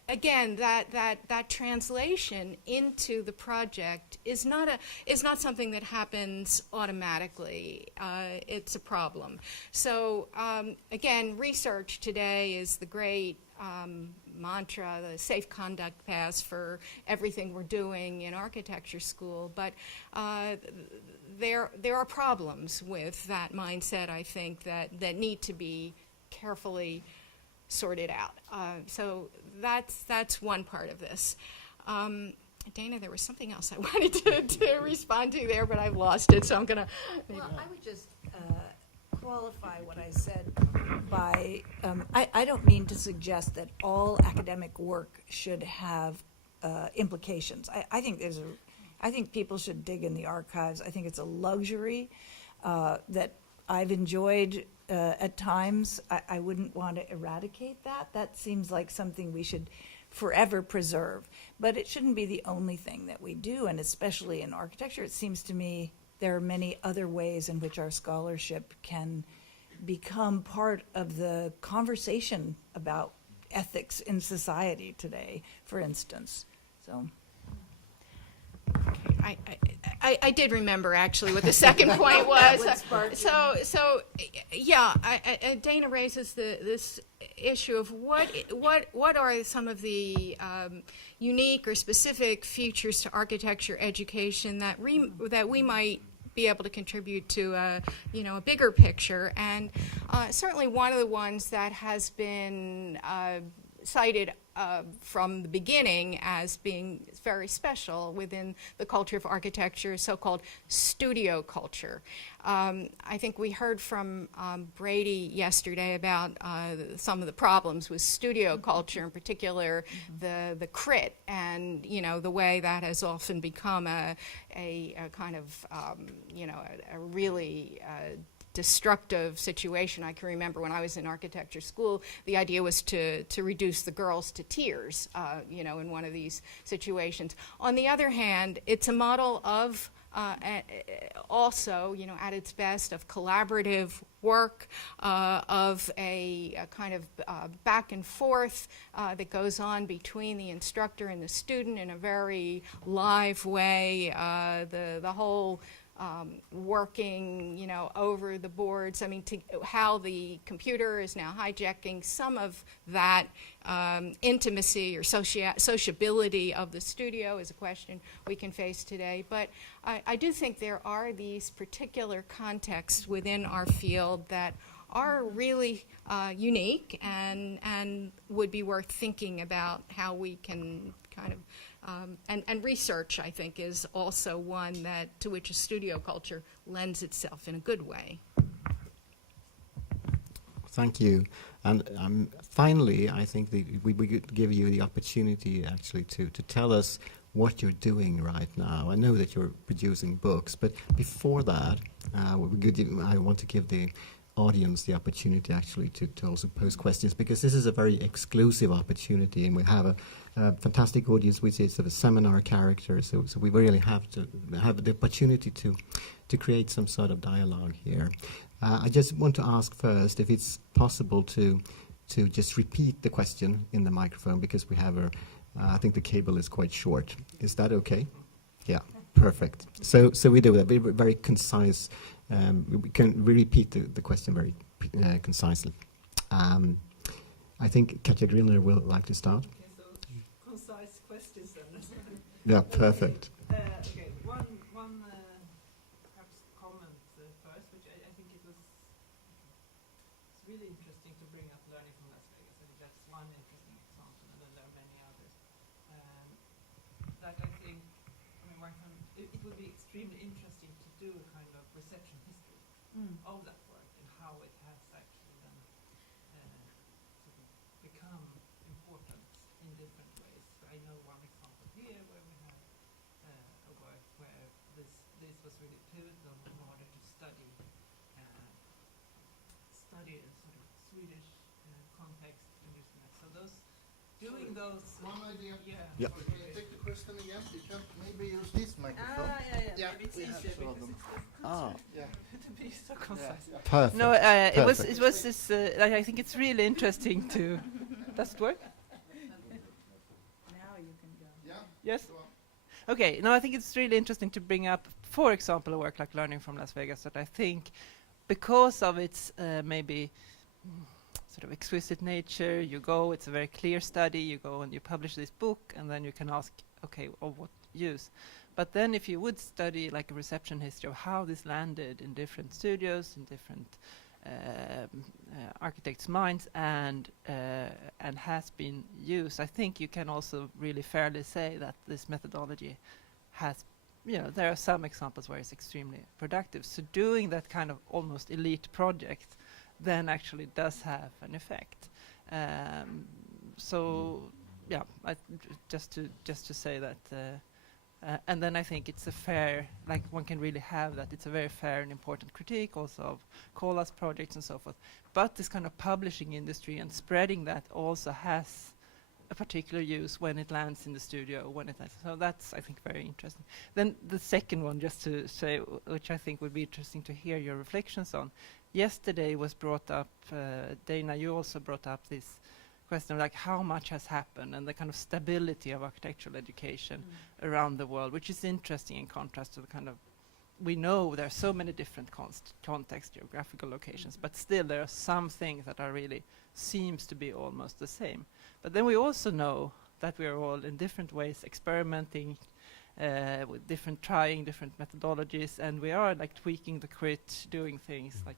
again, that translation into the project is not something that happens automatically. It's a problem. So again, research today is the great mantra, the safe conduct path for everything we're doing in architecture school. But there are problems with that mindset, I think, that need to be carefully sorted out. So that's one part of this. Dana, there was something else I wanted to respond to there, but I've lost it, so I'm going to... Well, I would just qualify what I said by, I don't mean to suggest that all academic work should have implications. I think people should dig in the archives. I think it's a luxury that I've enjoyed at times. I wouldn't want to eradicate that. That seems like something we should forever preserve. But it shouldn't be the only thing that we do, and especially in architecture, it seems to me there are many other ways in which our scholarship can become part of the conversation about ethics in society today, for instance. So. I did remember actually what the second point was. So yeah, Dana raises this issue of what are some of the unique or specific features to architecture education that we might be able to contribute to a bigger picture, and certainly one of the ones that has been cited from the beginning as being very special within the culture of architecture, so-called studio culture. I think we heard from Brady yesterday about some of the problems with studio culture, in particular the crit, and the way that has often become a kind of a really destructive situation. I can remember when I was in architecture school, the idea was to reduce the girls to tears, in one of these situations. On the other hand, it's a model of also, at its best, of collaborative work, of a kind of back and forth that goes on between the instructor and the student in a very live way. The whole working, over the boards. I mean, how the computer is now hijacking some of that intimacy or sociability of the studio is a question we can face today. But I do think there are these particular contexts within our field that are really unique and would be worth thinking about how we can kind of, and research, I think, is also one that to which a studio culture lends itself in a good way. Thank you. And finally, I think we could give you the opportunity actually to tell us what you're doing right now. I know that you're producing books, but before that, I want to give the audience the opportunity actually to also pose questions, because this is a very exclusive opportunity, and we have a fantastic audience which is of a seminar character, so we really have to have the opportunity to create some sort of dialogue here. I just want to ask first if it's possible to just repeat the question in the microphone, because we have I think the cable is quite short. Is that okay? Yeah, perfect. So we do that. We're very concise. We can repeat the question very concisely. I think Katarina will like to start. Okay, so concise questions then. Yeah, perfect. Okay, one perhaps comment first, which I think it's really interesting to bring up learning from Las Vegas. I think that's one interesting example, and then there are many others. That I think, it would be extremely interesting to do a kind of reception history of that work and how it has actually then sort of become important in different ways. I know one example here where we had a work where this was really pivotal in order to study a sort of Swedish context in this. So doing those. One idea. Yeah. Can you take the question again? You can maybe use this microphone. Yeah. Maybe it's easier because Yeah. to be so concise. Perfect. No, it was Perfect. this. I think it's really interesting to. Does it work? Now you can go. Yeah. Yes. Go on. Okay. No, I think it's really interesting to bring up, for example, a work like Learning from Las Vegas that I think, because of its maybe sort of exquisite nature, it's a very clear study, you go and you publish this book, and then you can ask, okay, of what use? But then if you would study like a reception history of how this landed in different studios, in different architects' minds, and has been used, I think you can also really fairly say that this methodology has, there are some examples where it's extremely productive. So doing that kind of almost elite project then actually does have an effect. Just to say that, and then I think it's a fair, like one can really have that. It's a very fair and important critique also of Colas projects and so forth. But this kind of publishing industry and spreading that also has a particular use when it lands in the studio, so that's, I think, very interesting. Then the second one, just to say, which I think would be interesting to hear your reflections on. Yesterday was brought up, Dana, you also brought up this question of like how much has happened and the kind of stability of architectural education around the world, which is interesting in contrast to the kind of, we know there are so many different contexts, geographical locations, but still there are some things that are really seems to be almost the same. But then we also know that we are all in different ways experimenting with trying different methodologies, and we are like tweaking the crit, doing things like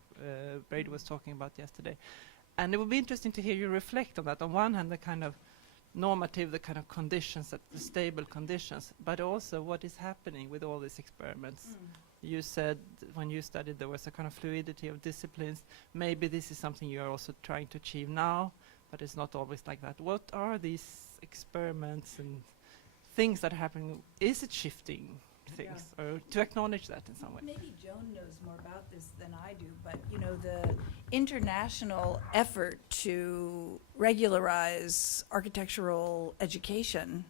Brady was talking about yesterday. And it would be interesting to hear you reflect on that. On one hand, the kind of normative, the kind of conditions, the stable conditions, but also what is happening with all these experiments. You said when you studied there was a kind of fluidity of disciplines. Maybe this is something you are also trying to achieve now, but it's not always like that. What are these experiments and things that are happening? Is it shifting things, or to acknowledge that in some way? Maybe Joan knows more about this than I do, but the international effort to regularize architectural education,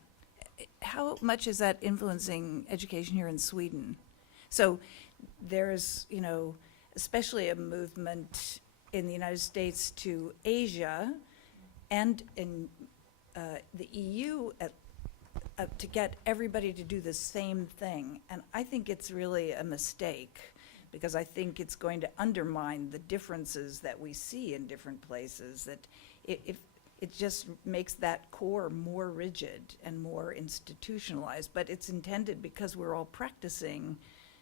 how much is that influencing education here in Sweden? So there's, especially a movement in the United States to Asia and in the EU to get everybody to do the same thing. And I think it's really a mistake, because I think it's going to undermine the differences that we see in different places, that it just makes that core more rigid and more institutionalized. But it's intended because we're all practicing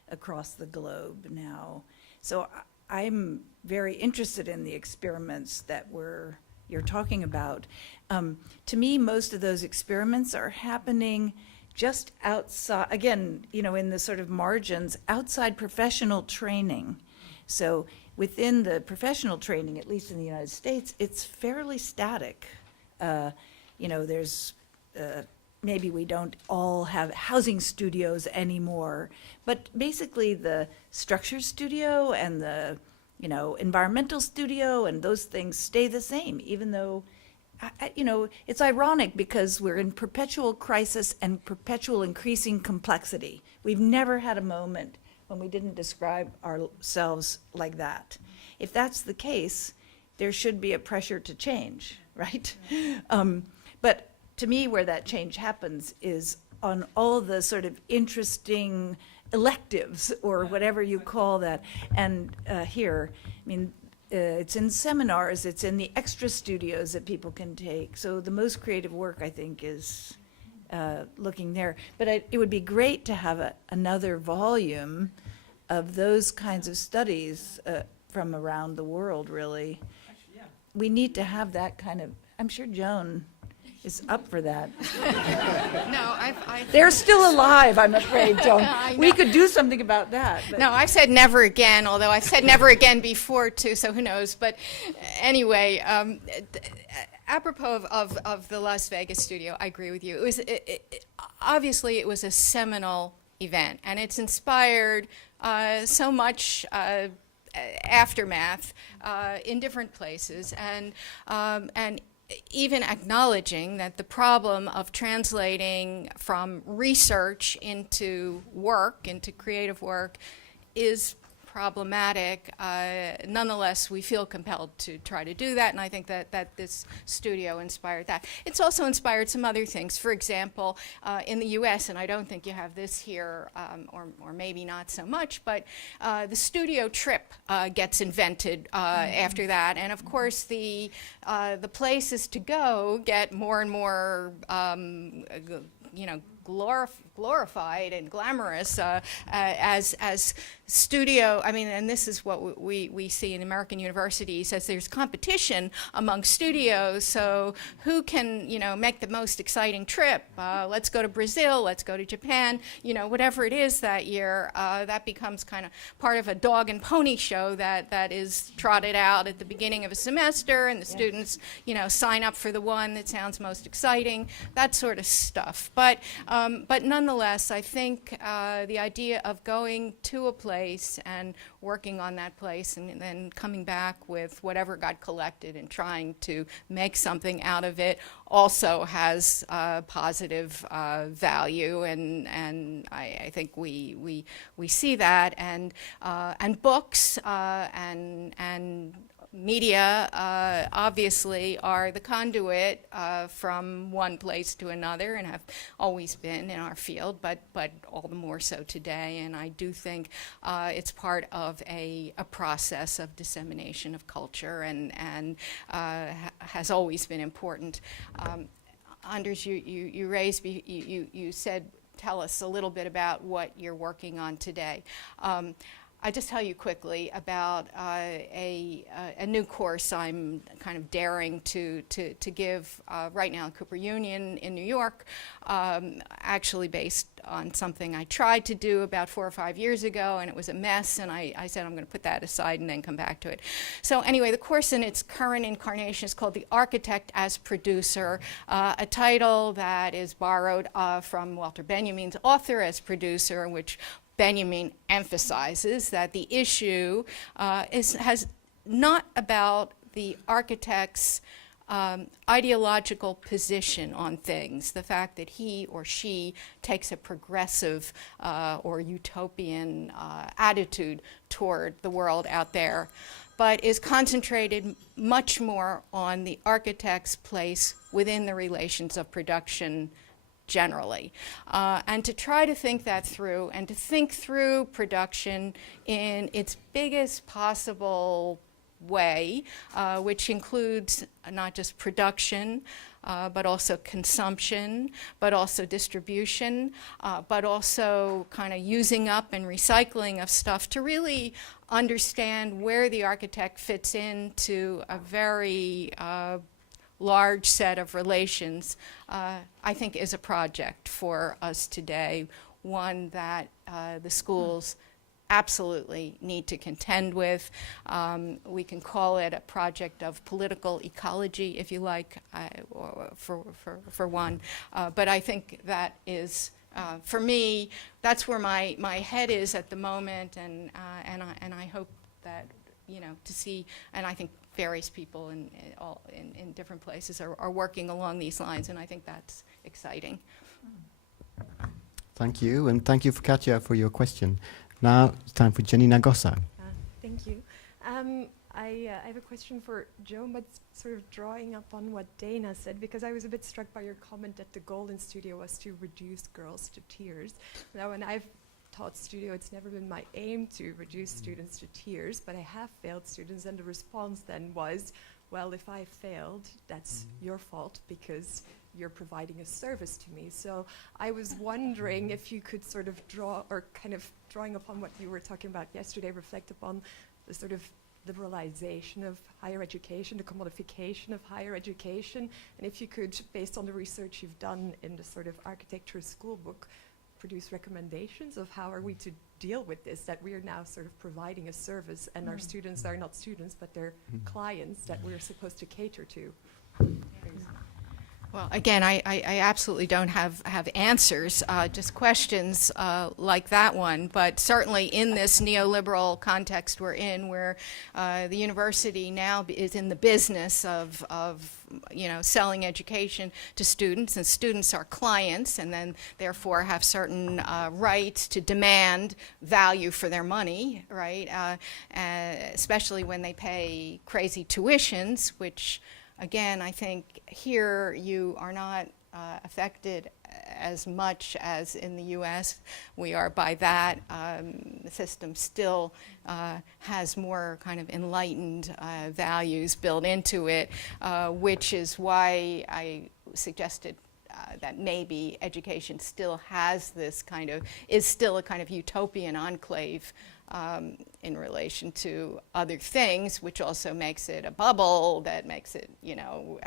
across the globe now. So I'm very interested in the experiments that you're talking about. To me, most of those experiments are happening just outside, again, in the sort of margins, outside professional training. So within the professional training, at least in the United States, it's fairly static. There's maybe we don't all have housing studios anymore, but basically the structure studio and the environmental studio and those things stay the same, even though it's ironic because we're in perpetual crisis and perpetual increasing complexity. We've never had a moment when we didn't describe ourselves like that. If that's the case, there should be a pressure to change, right? But to me, where that change happens is on all the sort of interesting electives or whatever you call that. And here, it's in seminars, it's in the extra studios that people can take. So the most creative work, I think, is looking there. But it would be great to have another volume of those kinds of studies from around the world, really. Actually, yeah. We need to have that kind of, I'm sure Joan is up for that. No, They're still alive, I'm afraid, Joan. I We know. could do something about that. But No, I've said never again, although I've said never again before too, so who knows. But anyway, apropos of the Las Vegas studio, I agree with you. Obviously it was a seminal event, and it's inspired so much aftermath in different places, and even acknowledging that the problem of translating from research into work, into creative work, is problematic. Nonetheless, we feel compelled to try to do that, and I think that this studio inspired that. It's also inspired some other things. For example, in the U.S., and I don't think you have this here, or maybe not so much, but the studio trip gets invented after that, and of course the places to go get more and more glorified and glamorous as studio. And this is what we see in American universities, as there's competition among studios. So who can make the most exciting trip? Let's go to Brazil. Let's go to Japan. Whatever it is that year, that becomes kind of part of a dog and pony show that is trotted out at the beginning of a semester, and the students sign up for the one that sounds most exciting. That sort of stuff. But nonetheless, I think the idea of going to a place and working on that place and then coming back with whatever got collected and trying to make something out of it also has positive value, and I think we see that, and books and media obviously are the conduit from one place to another, and have always been in our field, but all the more so today. And I do think it's part of a process of dissemination of culture, and has always been important. Anders, you raised, you said, tell us a little bit about what you're working on today. I'll just tell you quickly about a new course I'm kind of daring to give right now at Cooper Union in New York, actually based on something I tried to do about 4 or 5 years ago, and it was a mess, and I said I'm going to put that aside and then come back to it. So anyway, the course in its current incarnation is called The Architect as Producer, a title that is borrowed from Walter Benjamin's Author as Producer, in which Benjamin emphasizes that the issue has not about the architect's ideological position on things, the fact that he or she takes a progressive or utopian attitude toward the world out there, but is concentrated much more on the architect's place within the relations of production generally, and to try to think that through, and to think through production in its biggest possible way, which includes not just production, but also consumption, but also distribution, but also kind of using up and recycling of stuff to really understand where the architect fits into a very large set of relations, I think is a project for us today, one that the schools absolutely need to contend with. We can call it a project of political ecology, if you like, for one. But I think that is, for me, that's where my head is at the moment, and I hope that, you know, to see, and I think various people in different places are working along these lines, and I think that's exciting. Thank you, and thank you, Katja, for your question. Now it's time for Jenny Nagosa. Thank you. I have a question for Joan, but sort of drawing up on what Dana said, because I was a bit struck by your comment that the goal in studio was to reduce girls to tears. Now, when I've taught studio, it's never been my aim to reduce students to tears, but I have failed students, and the response then was, well, if I failed, that's your fault because you're providing a service to me. So I was wondering if you could sort of draw, or kind of drawing upon what you were talking about yesterday, reflect upon the sort of liberalization of higher education, the commodification of higher education, and if you could, based on the research you've done in the sort of architecture school book, produce recommendations of how are we to deal with this, that we are now sort of providing a service and our students are not students, but they're clients that we're supposed to cater to. Well, again, I absolutely don't have answers, just questions like that one. But certainly in this neoliberal context we're in, where the university now is in the business of you know, selling education to students, and students are clients, and then therefore have certain rights to demand value for their money, right? Especially when they pay crazy tuitions, which, again, I think here you are not affected as much as in the U.S. we are by that. The system still has more kind of enlightened values built into it, which is why I suggested that maybe education still has this kind of, is still a kind of utopian enclave in relation to other things, which also makes it a bubble that makes it, you know,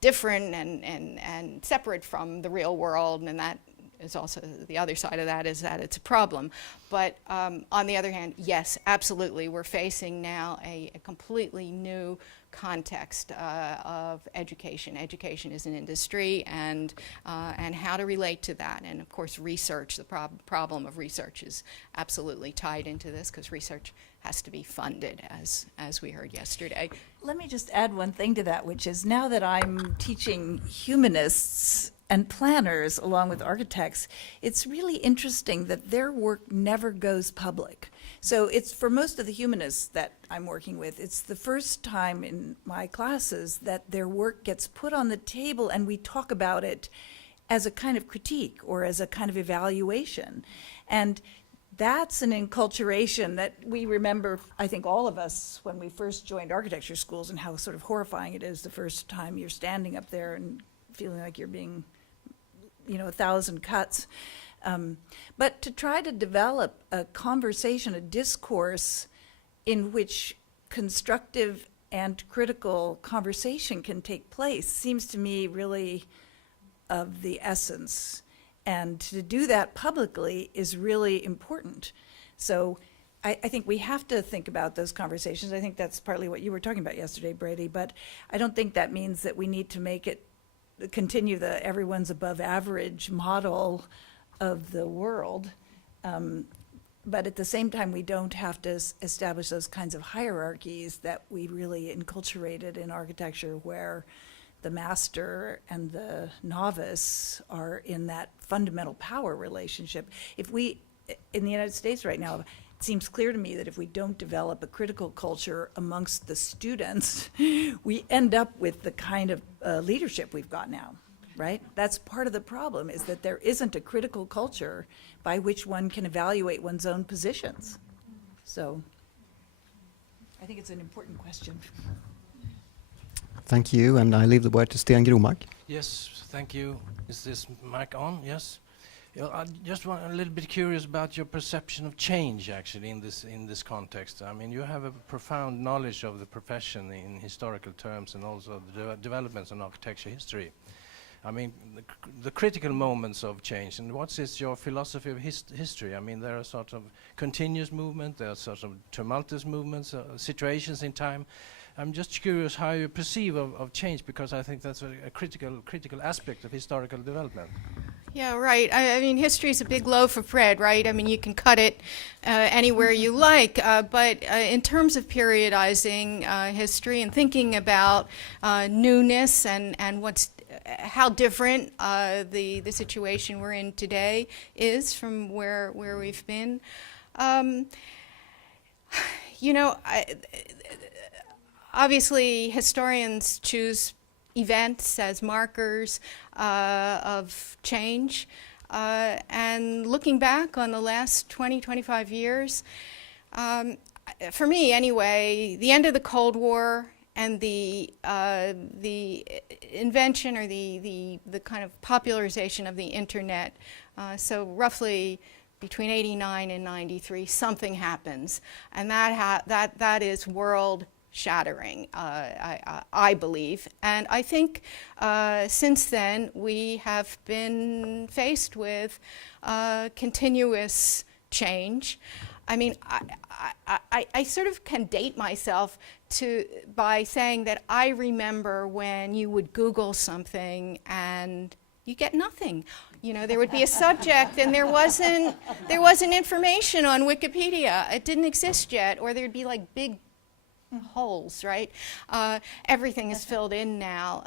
different and separate from the real world, and that is also, the other side of that is that it's a problem. But on the other hand, yes, absolutely, we're facing now a completely new context of education. Education is an industry, and how to relate to that. And of course, research, the problem of research is absolutely tied into this, because research has to be funded, as we heard yesterday. Let me just add one thing to that, which is now that I'm teaching humanists and planners along with architects, it's really interesting that their work never goes public. So it's, for most of the humanists that I'm working with, it's the first time in my classes that their work gets put on the table and we talk about it as a kind of critique or as a kind of evaluation. And that's an enculturation that we remember, I think all of us, when we first joined architecture schools, and how sort of horrifying it is the first time you're standing up there and feeling like you're being, you know, 1,000 cuts. But to try to develop a conversation, a discourse in which constructive and critical conversation can take place seems to me really of the essence. And to do that publicly is really important. So I think we have to think about those conversations. I think that's partly what you were talking about yesterday, Brady, but I don't think that means that we need to make it, continue the everyone's above average model of the world. But at the same time, we don't have to establish those kinds of hierarchies that we really enculturated in architecture, where the master and the novice are in that fundamental power relationship. If we, in the United States right now, it seems clear to me that if we don't develop a critical culture amongst the students, we end up with the kind of leadership we've got now, right? That's part of the problem, is that there isn't a critical culture by which one can evaluate one's own positions. So I think it's an important question. Thank you, and I leave the word to Sten Gromark. Yes, thank you. Is this mic on? Yes. I just want a little bit curious about your perception of change, actually, in this context. I mean, you have a profound knowledge of the profession in historical terms, and also the developments in architecture history. I mean, the critical moments of change, and what is your philosophy of history? I mean, there are sort of continuous movement, there are sort of tumultuous movements, situations in time. I'm just curious how you perceive of change, because I think that's a critical aspect of historical development. Yeah, right. I mean, history is a big loaf of bread, right? I mean, you can cut it anywhere you like, but in terms of periodizing history and thinking about newness and how different the situation we're in today is from where we've been, you know, obviously historians choose events as markers of change. And looking back on the last 20, 25 years, for me anyway, the end of the Cold War and the invention or the kind of popularization of the internet, so roughly between 89 and 93, something happens. And that is world shattering, I believe. And I think since then we have been faced with continuous change. I mean, I sort of can date myself by saying that I remember when you would Google something and you get nothing. You know, there would be a subject and there wasn't information on Wikipedia. It didn't exist yet, or there'd be like big holes, right? Everything is filled in now,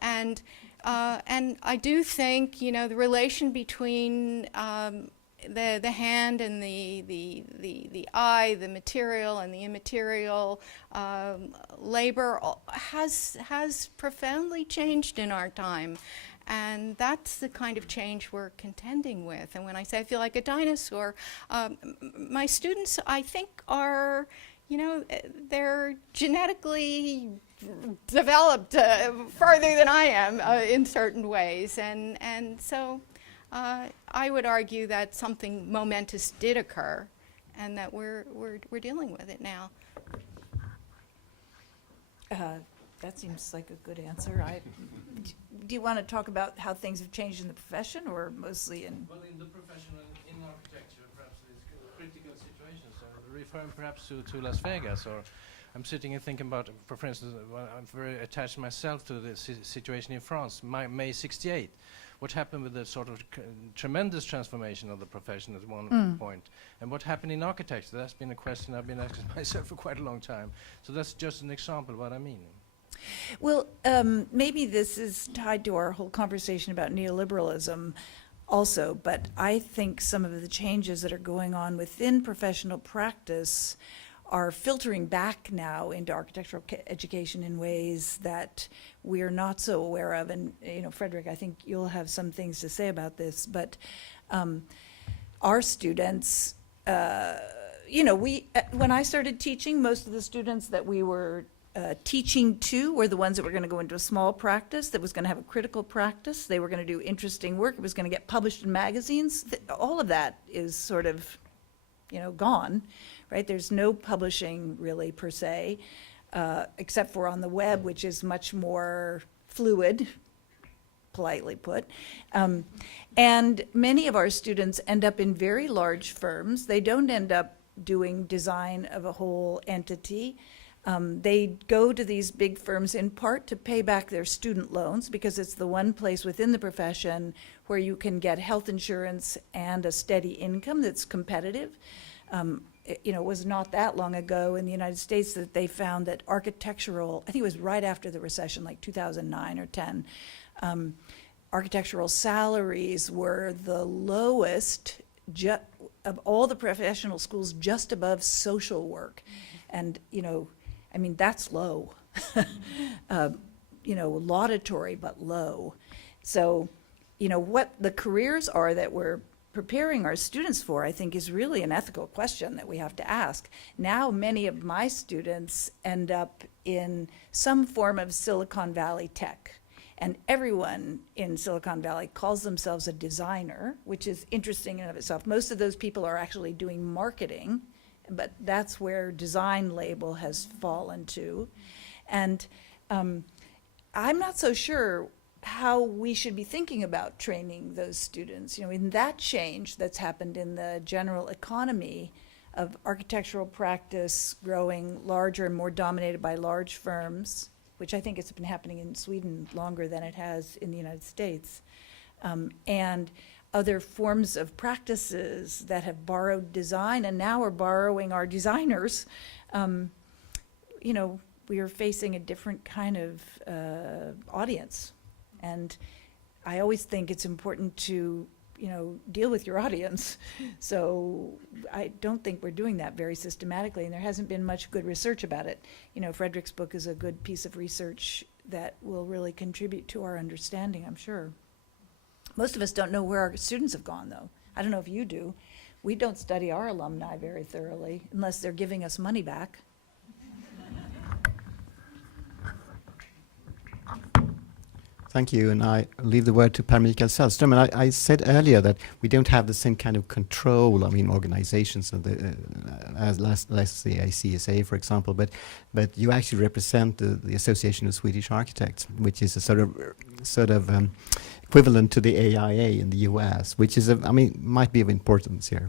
and I do think, you know, the relation between the hand and the eye, the material and the immaterial labor has profoundly changed in our time. And that's the kind of change we're contending with. And when I say I feel like a dinosaur, my students, I think, are, you know, they're genetically developed farther than I am in certain ways. And so I would argue that something momentous did occur and that we're dealing with it now. That seems like a good answer. Do you want to talk about how things have changed in the profession, or mostly in? Well, in the profession, in architecture, perhaps it's critical situations. Referring perhaps to Las Vegas, or I'm sitting and thinking about, for instance, I'm very attached myself to the situation in France, May '68. What happened with the sort of tremendous transformation of the profession at one point, and what happened in architecture? That's been a question I've been asking myself for quite a long time. So that's just an example of what I mean. Well, maybe this is tied to our whole conversation about neoliberalism also, but I think some of the changes that are going on within professional practice are filtering back now into architectural education in ways that we're not so aware of. And, you know, Frederick, I think you'll have some things to say about this, but our students, you know, when I started teaching, most of the students that we were teaching to were the ones that were going to go into a small practice that was going to have a critical practice. They were going to do interesting work. It was going to get published in magazines. All of that is sort of, you know, gone, right? There's no publishing really per se, except for on the web, which is much more fluid, politely put. And many of our students end up in very large firms. They don't end up doing design of a whole entity. They go to these big firms in part to pay back their student loans, because it's the one place within the profession where you can get health insurance and a steady income that's competitive. You know, it was not that long ago in the United States that they found that architectural, I think it was right after the recession, like 2009 or 10, architectural salaries were the lowest of all the professional schools, just above social work. And, you know, I mean, that's low, you know, laudatory, but low. So, you know, what the careers are that we're preparing our students for, I think, is really an ethical question that we have to ask. Now, many of my students end up in some form of Silicon Valley tech. And everyone in Silicon Valley calls themselves a designer, which is interesting in and of itself. Most of those people are actually doing marketing, but that's where design label has fallen to. And I'm not so sure how we should be thinking about training those students. You know, in that change that's happened in the general economy of architectural practice growing larger and more dominated by large firms, which I think it's been happening in Sweden longer than it has in the United States, and other forms of practices that have borrowed design and now are borrowing our designers, you know, we are facing a different kind of audience. And I always think it's important to, you know, deal with your audience. So I don't think we're doing that very systematically, and there hasn't been much good research about it. You know, Frederick's book is a good piece of research that will really contribute to our understanding, I'm sure. Most of us don't know where our students have gone, though. I don't know if you do. We don't study our alumni very thoroughly, unless they're giving us money back. Thank you, and I leave the word to Per Mikael Sällström. And I said earlier that we don't have the same kind of control, I mean, organizations of the, as let's say a CSA, for example, but you actually represent the Association of Swedish Architects, which is a sort of equivalent to the AIA in the US, which is, I mean, might be of importance here.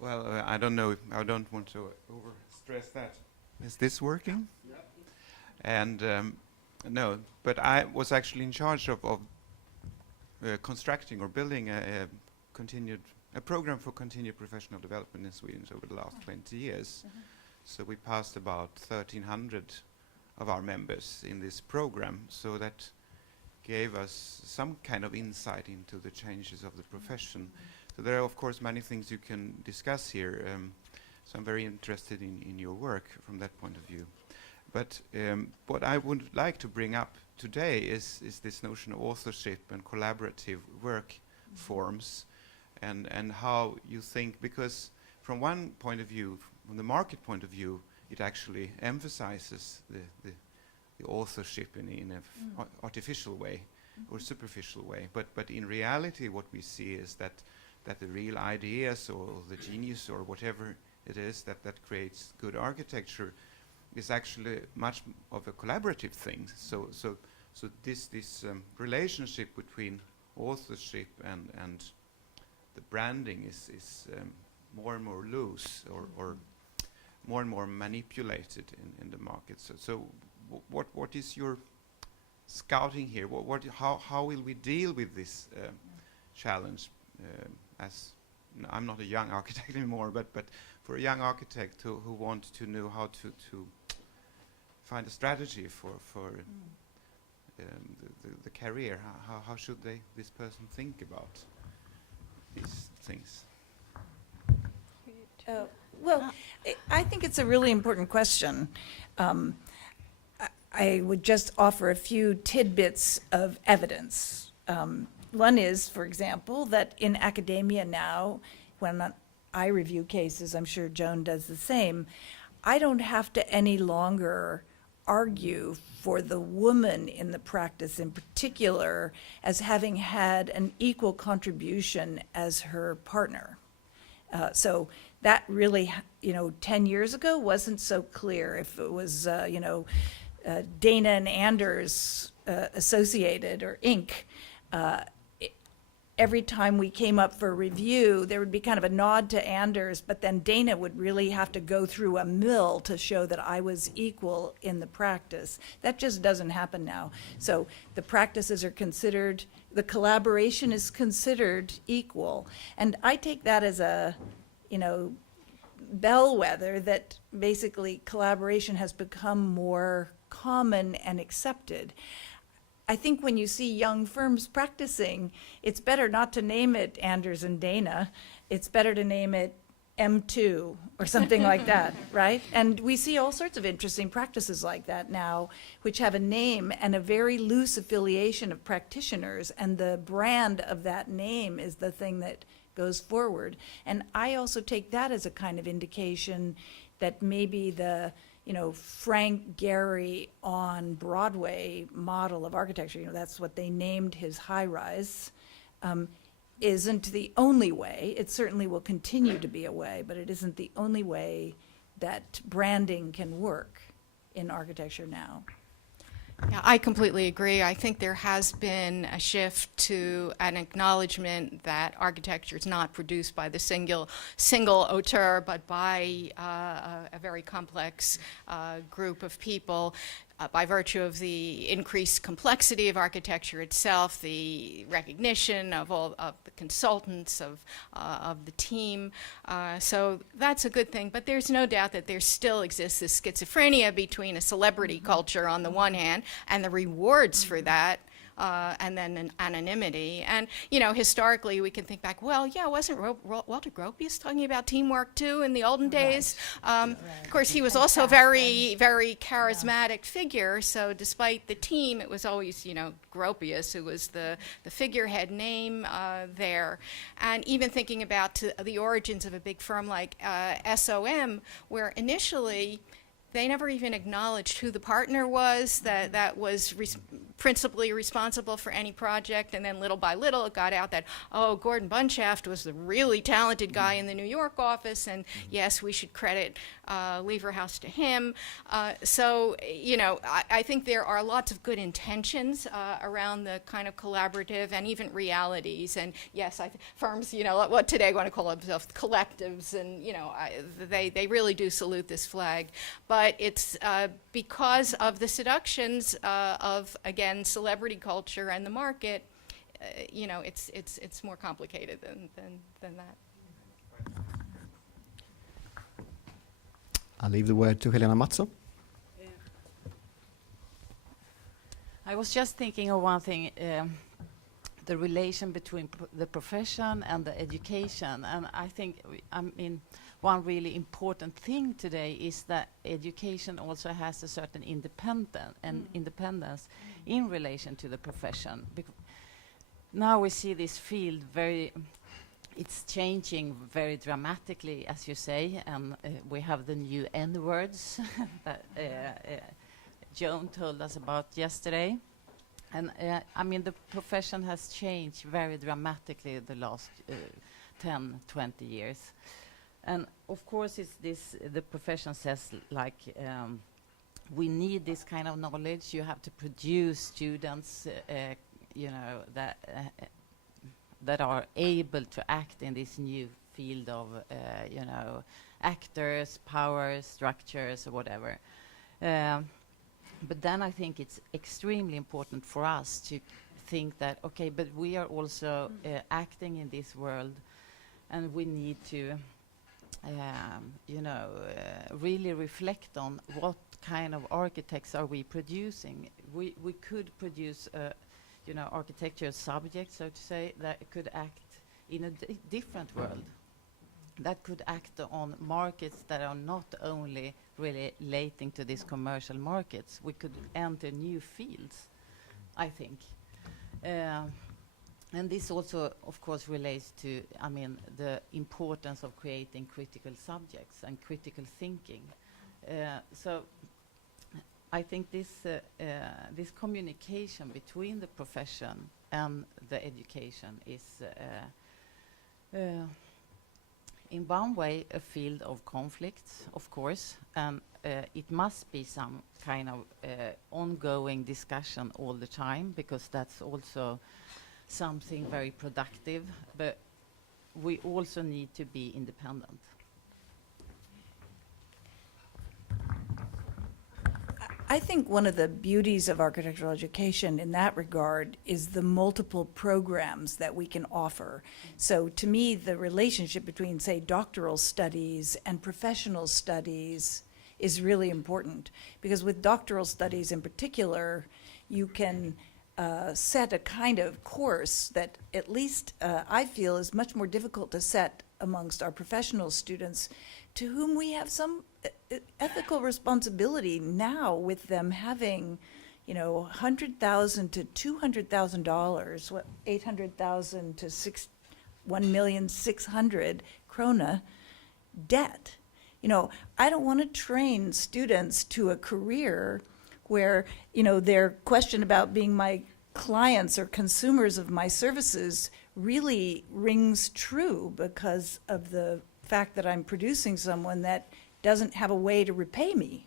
Well, I don't know, I don't want to overstress that. Is this working? Yeah. And no, but I was actually in charge of constructing or building a program for continued professional development in Sweden over the last 20 years. So we passed about 1,300 of our members in this program. So that gave us some kind of insight into the changes of the profession. So there are, of course, many things you can discuss here. So I'm very interested in your work from that point of view. But what I would like to bring up today is this notion of authorship and collaborative work forms, and how you think, because from one point of view, from the market point of view, it actually emphasizes the authorship in a artificial way or superficial way. But in reality, what we see is that the real ideas or the genius or whatever it is that creates good architecture is actually much of a collaborative thing. So this relationship between authorship and the branding is more and more loose or more and more manipulated in the market. So what is your scouting here? How will we deal with this challenge? As I'm not a young architect anymore, but for a young architect who wants to know how to find a strategy for the career, how should this person think about these things? Well, I think it's a really important question. I would just offer a few tidbits of evidence. One is, for example, that in academia now, when I review cases, I'm sure Joan does the same, I don't have to any longer argue for the woman in the practice in particular as having had an equal contribution as her partner. So that really, 10 years ago wasn't so clear. If it was, Dana and Anders Associated or Inc., every time we came up for review, there would be kind of a nod to Anders, but then Dana would really have to go through a mill to show that I was equal in the practice. That just doesn't happen now. So the practices are considered, the collaboration is considered equal. And I take that as a, bellwether that basically collaboration has become more common and accepted. I think when you see young firms practicing, it's better not to name it Anders and Dana. It's better to name it, M2 or something like that, right? And we see all sorts of interesting practices like that now, which have a name and a very loose affiliation of practitioners, and the brand of that name is the thing that goes forward. And I also take that as a kind of indication that maybe the, you know, Frank Gehry on Broadway model of architecture, you know, that's what they named his high-rise, isn't the only way. It certainly will continue to be a way, but it isn't the only way that branding can work in architecture now. Yeah, I completely agree. I think there has been a shift to an acknowledgement that architecture is not produced by the single auteur, but by a very complex group of people. By virtue of the increased complexity of architecture itself, the recognition of all of the consultants, of the team. So that's a good thing. But there's no doubt that there still exists this schizophrenia between a celebrity culture on the one hand and the rewards for that. And then an anonymity. And, you know, historically we can think back, well, yeah, wasn't Walter Gropius talking about teamwork too in the olden days? Of course, he was also a very, very charismatic figure, so despite the team, it was always, you know, Gropius who was the figurehead name there. And even thinking about the origins of a big firm like SOM, where initially they never even acknowledged who the partner was that was principally responsible for any project, and then little by little it got out that, oh, Gordon Bunshaft was the really talented guy in the New York office, and yes, we should credit Leverhouse to him. So, you know, I think there are lots of good intentions around the kind of collaborative and even realities, and yes, firms, you know, what today want to call themselves collectives, and, you know, they really do salute this flag. But it's because of the seductions of, again, celebrity culture and the market, you know, it's more complicated than that. I'll leave the word to Helena Mattsson. I was just thinking of one thing, the relation between the profession and the education, and I think, I mean, one really important thing today is that education also has a certain independence in relation to the profession. Now we see this field it's changing very dramatically, as you say, and we have the new N-words that Joan told us about yesterday. And I mean, the profession has changed very dramatically the last 10, 20 years. And of course, the profession says, like, we need this kind of knowledge. You have to produce students, you know, that are able to act in this new field of, you know, actors, powers, structures, or whatever. But then I think it's extremely important for us to think that, okay, but we are also acting in this world, and we need to, you know, really reflect on what kind of architects are we producing. We could produce, you know, architectural subjects, so to say, that could act in a different world, that could act on markets that are not only relating to these commercial markets. We could enter new fields, I think. And this also, of course, relates to, I mean, the importance of creating critical subjects and critical thinking. So I think this communication between the profession and the education is, in one way, a field of conflicts, of course, and it must be some kind of ongoing discussion all the time, because that's also something very productive, but we also need to be independent. I think one of the beauties of architectural education in that regard is the multiple programs that we can offer. So to me, the relationship between, say, doctoral studies and professional studies is really important, because with doctoral studies in particular, you can set a kind of course that at least I feel is much more difficult to set amongst our professional students, to whom we have some ethical responsibility now with them having, you know, $100,000 to $200,000, what, 800,000 to 1,600,000 krona debt. You know, I don't want to train students to a career where, you know, their question about being my clients or consumers of my services really rings true because of the fact that I'm producing someone that doesn't have a way to repay me.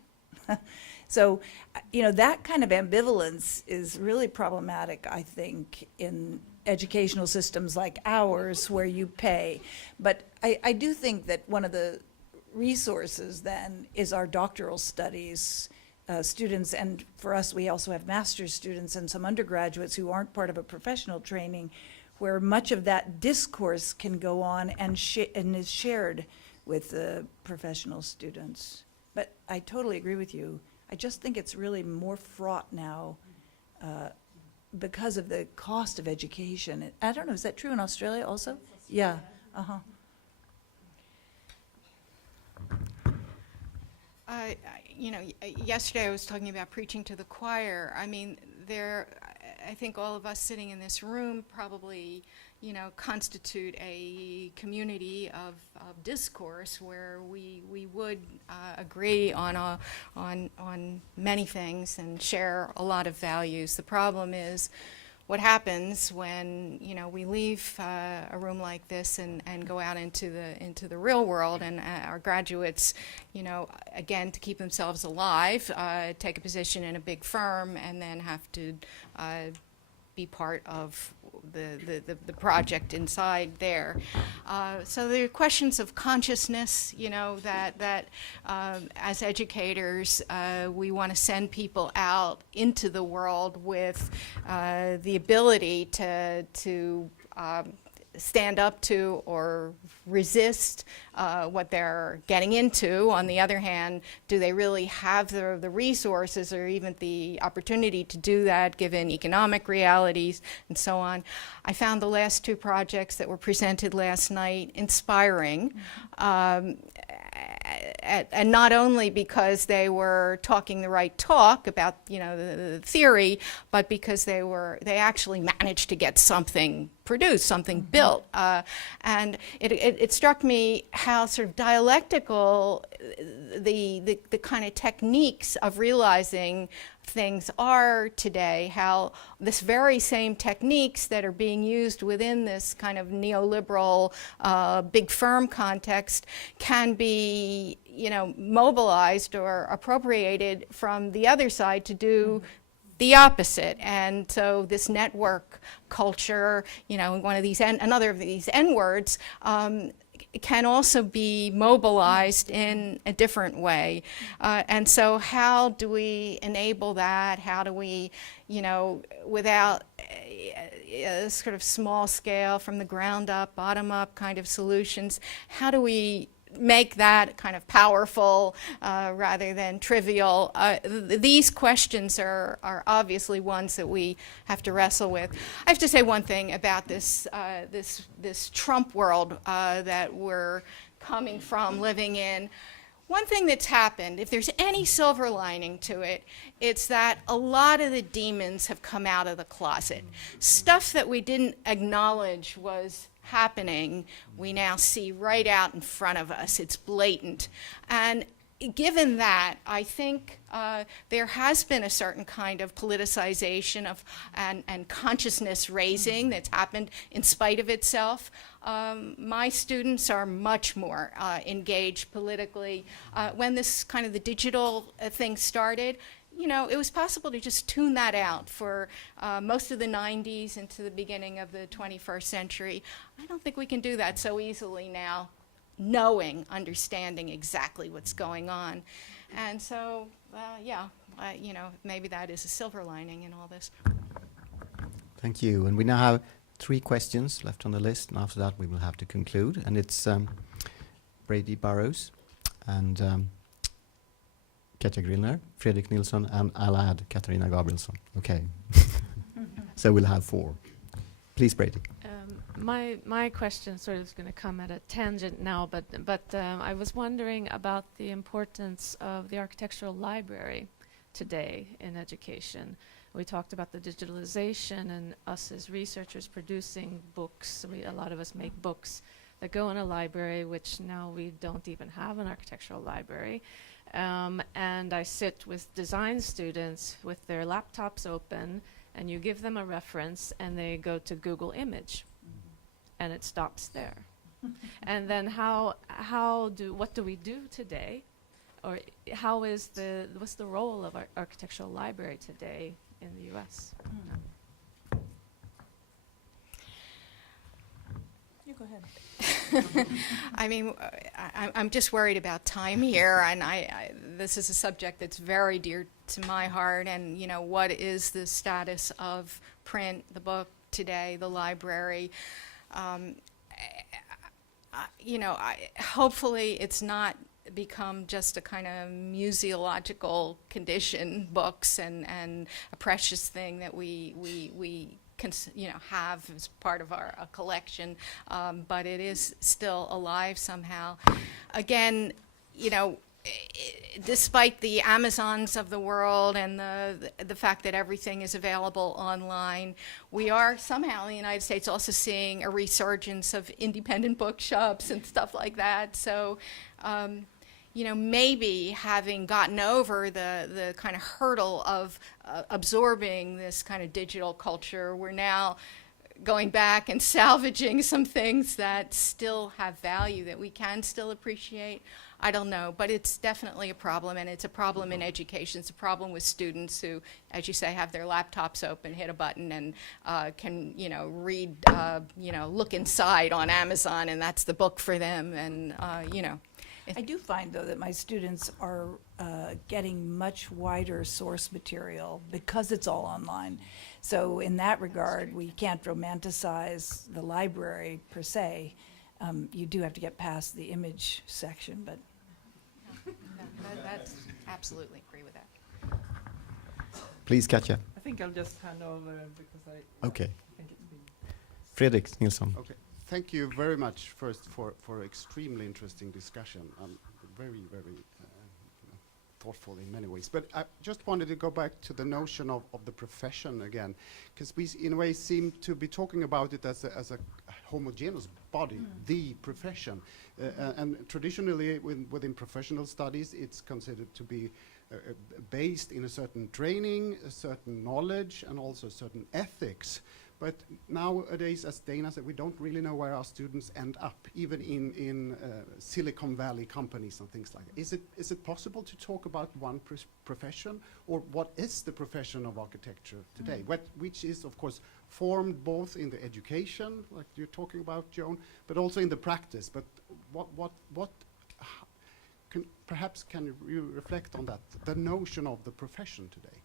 So, you know, that kind of ambivalence is really problematic, I think, in educational systems like ours where you pay. But I do think that one of the resources then is our doctoral studies students, and for us we also have master's students and some undergraduates who aren't part of a professional training, where much of that discourse can go on and is shared with the professional students. But I totally agree with you. I just think it's really more fraught now because of the cost of education. I don't know, is that true in Australia also? Yeah. Uh-huh. You know, yesterday I was talking about preaching to the choir. I mean, I think all of us sitting in this room probably, you know, constitute a community of discourse where we would agree on many things and share a lot of values. The problem is what happens when, you know, we leave a room like this and go out into the real world, and our graduates, you know, again, to keep themselves alive, take a position in a big firm and then have to be part of the project inside there. So there are questions of consciousness, you know, that as educators, we want to send people out into the world with the ability to stand up to or resist what they're getting into. On the other hand, do they really have the resources or even the opportunity to do that given economic realities and so on? I found the last two projects that were presented last night inspiring. And not only because they were talking the right talk about, you know, the theory, but because they actually managed to get something produced, something built. And it struck me how sort of dialectical the kind of techniques of realizing things are today, how this very same techniques that are being used within this kind of neoliberal big firm context can be, you know, mobilized or appropriated from the other side to do the opposite. And so this network culture, you know, another of these N-words, can also be mobilized in a different way. And so how do we enable that? How do we, you know, without a sort of small scale, from the ground up, bottom up kind of solutions, how do we make that kind of powerful rather than trivial? These questions are obviously ones that we have to wrestle with. I have to say one thing about this Trump world that we're coming from, living in. One thing that's happened, if there's any silver lining to it, it's that a lot of the demons have come out of the closet. Stuff that we didn't acknowledge was happening, we now see right out in front of us. It's blatant. And given that, I think there has been a certain kind of politicization of and consciousness raising that's happened in spite of itself. My students are much more engaged politically. When this kind of the digital thing started, you know, it was possible to just tune that out for most of the 90s into the beginning of the 21st century. I don't think we can do that so easily now, understanding exactly what's going on. And so, you know, maybe that is a silver lining in all this. Thank you. And we now have 3 questions left on the list, and after that we will have to conclude. And it's Brady Burrows and Katja Grillner, Fredrik Nilsson, and I'll add Katarina Gabrielsson. Okay. So we'll have 4. Please, Brady. my question sort of is going to come at a tangent now, but I was wondering about the importance of the architectural library today in education. We talked about the digitalization and us as researchers producing books. A lot of us make books that go in a library, which now we don't even have an architectural library. And I sit with design students with their laptops open, and you give them a reference and they go to Google Image, and it stops there. And then what do we do today? Or what's the role of our architectural library today in the US? You go ahead. I mean, I'm just worried about time here, and this is a subject that's very dear to my heart. And you know, what is the status of print, the book today, the library? You know, hopefully it's not become just a kind of museological condition, books, and a precious thing that we have as part of our collection, but it is still alive somehow. Again, you know, despite the Amazons of the world and the fact that everything is available online, we are somehow in the United States also seeing a resurgence of independent bookshops and stuff like that. So, you know, maybe having gotten over the kind of hurdle of absorbing this kind of digital culture, we're now going back and salvaging some things that still have value, that we can still appreciate. I don't know, but it's definitely a problem, and it's a problem in education. It's a problem with students who, as you say, have their laptops open, hit a button, and can, you know, read, you know, look inside on Amazon, and that's the book for them, and, you know. I do find, though, that my students are getting much wider source material because it's all online. So in that regard, we can't romanticize the library per se. You do have to get past the image section, but. That's absolutely agree with that. Please, Katja. I think I'll just hand over because I Okay. think it'd be Fredrik Nilsson. Okay, thank you very much first for extremely interesting discussion. Very, very thoughtful in many ways. But I just wanted to go back to the notion of the profession again, because we in a way seem to be talking about it as a homogeneous body, the profession. And traditionally within professional studies, it's considered to be based in a certain training, a certain knowledge, and also certain ethics. But nowadays, as Dana said, we don't really know where our students end up, even in Silicon Valley companies and things like that. Is it possible to talk about one profession, or what is the profession of architecture today? Which is, of course, formed both in the education, like you're talking about, Joan, but also in the practice. But perhaps can you reflect on that, the notion of the profession today?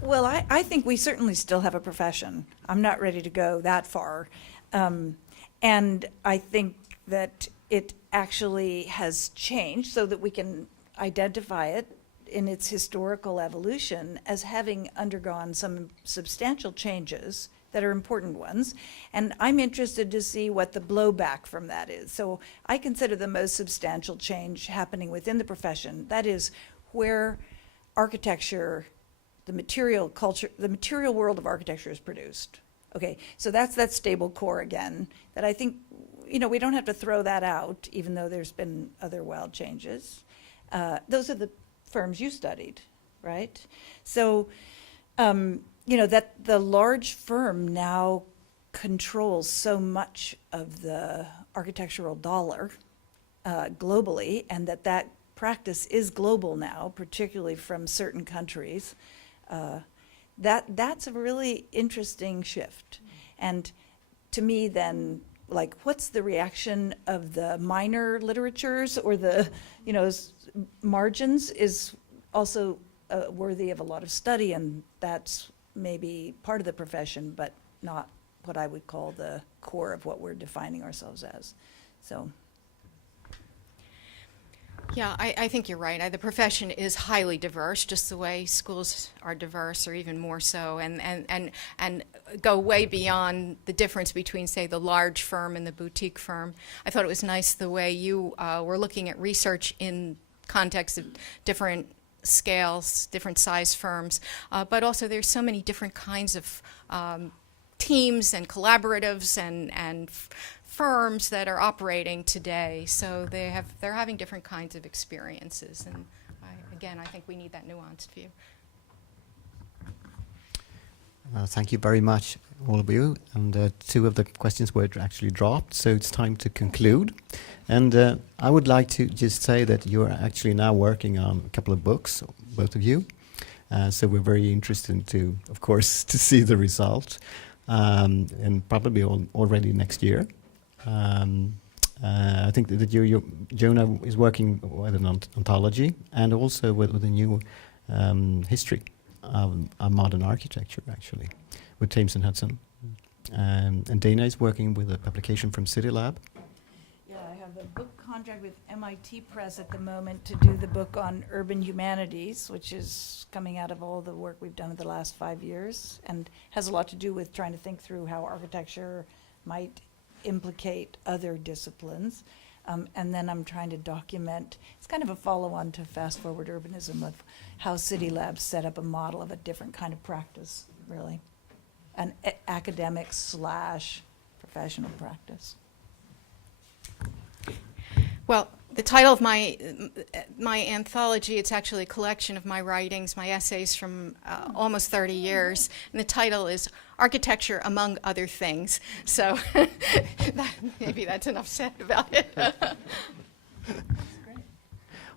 Well, I think we certainly still have a profession. I'm not ready to go that far. And I think that it actually has changed so that we can identify it in its historical evolution as having undergone some substantial changes that are important ones. And I'm interested to see what the blowback from that is. So I consider the most substantial change happening within the profession. That is where architecture, the material culture, the material world of architecture is produced. Okay, so that's that stable core again, that I think, you know, we don't have to throw that out, even though there's been other wild changes. Those are the firms you studied, right? So, you know, that the large firm now controls so much of the architectural dollar globally, and that practice is global now, particularly from certain countries. That's a really interesting shift. And to me then, like, what's the reaction of the minor literatures or the, you know, margins is also worthy of a lot of study, and that's maybe part of the profession, but not what I would call the core of what we're defining ourselves as. So. Yeah, I think you're right. The profession is highly diverse, just the way schools are diverse, or even more so, and go way beyond the difference between, say, the large firm and the boutique firm. I thought it was nice the way you were looking at research in context of different scales, different size firms, but also there's so many different kinds of teams and collaboratives and firms that are operating today, so they're having different kinds of experiences, and I think we need that nuanced view. Thank you very much, all of you. And 2 of the questions were actually dropped, so it's time to conclude. And I would like to just say that you're actually now working on a couple of books, both of you. So we're very interested to, of course, to see the result, and probably already next year. I think that Joan is working with an ontology and also with a new history of modern architecture, actually, with Thames and Hudson. And Dana is working with a publication from City Lab. Yeah, I have a book contract with MIT Press at the moment to do the book on urban humanities, which is coming out of all the work we've done in the last 5 years, and has a lot to do with trying to think through how architecture might implicate other disciplines. And then I'm trying to document, it's kind of a follow-on to Fast Forward Urbanism, of how City Labs set up a model of a different kind of practice, really. An academic / professional practice. Well, the title of my anthology, it's actually a collection of my writings, my essays from almost 30 years, and the title is Architecture Among Other Things. So maybe that's enough said about it.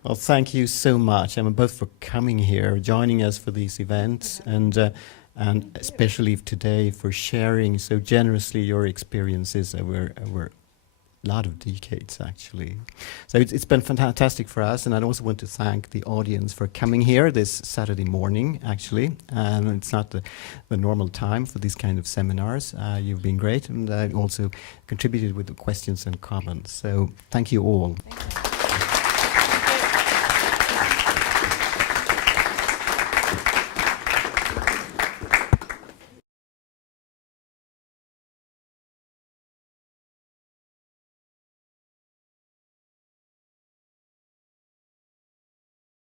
Well, thank you so much, both for coming here, joining us for these events, and especially today for sharing so generously your experiences over a lot of decades, actually. So it's been fantastic for us, and I also want to thank the audience for coming here this Saturday morning, actually. It's not the normal time for these kind of seminars. You've been great, and also contributed with the questions and comments. So thank you all. Thank you.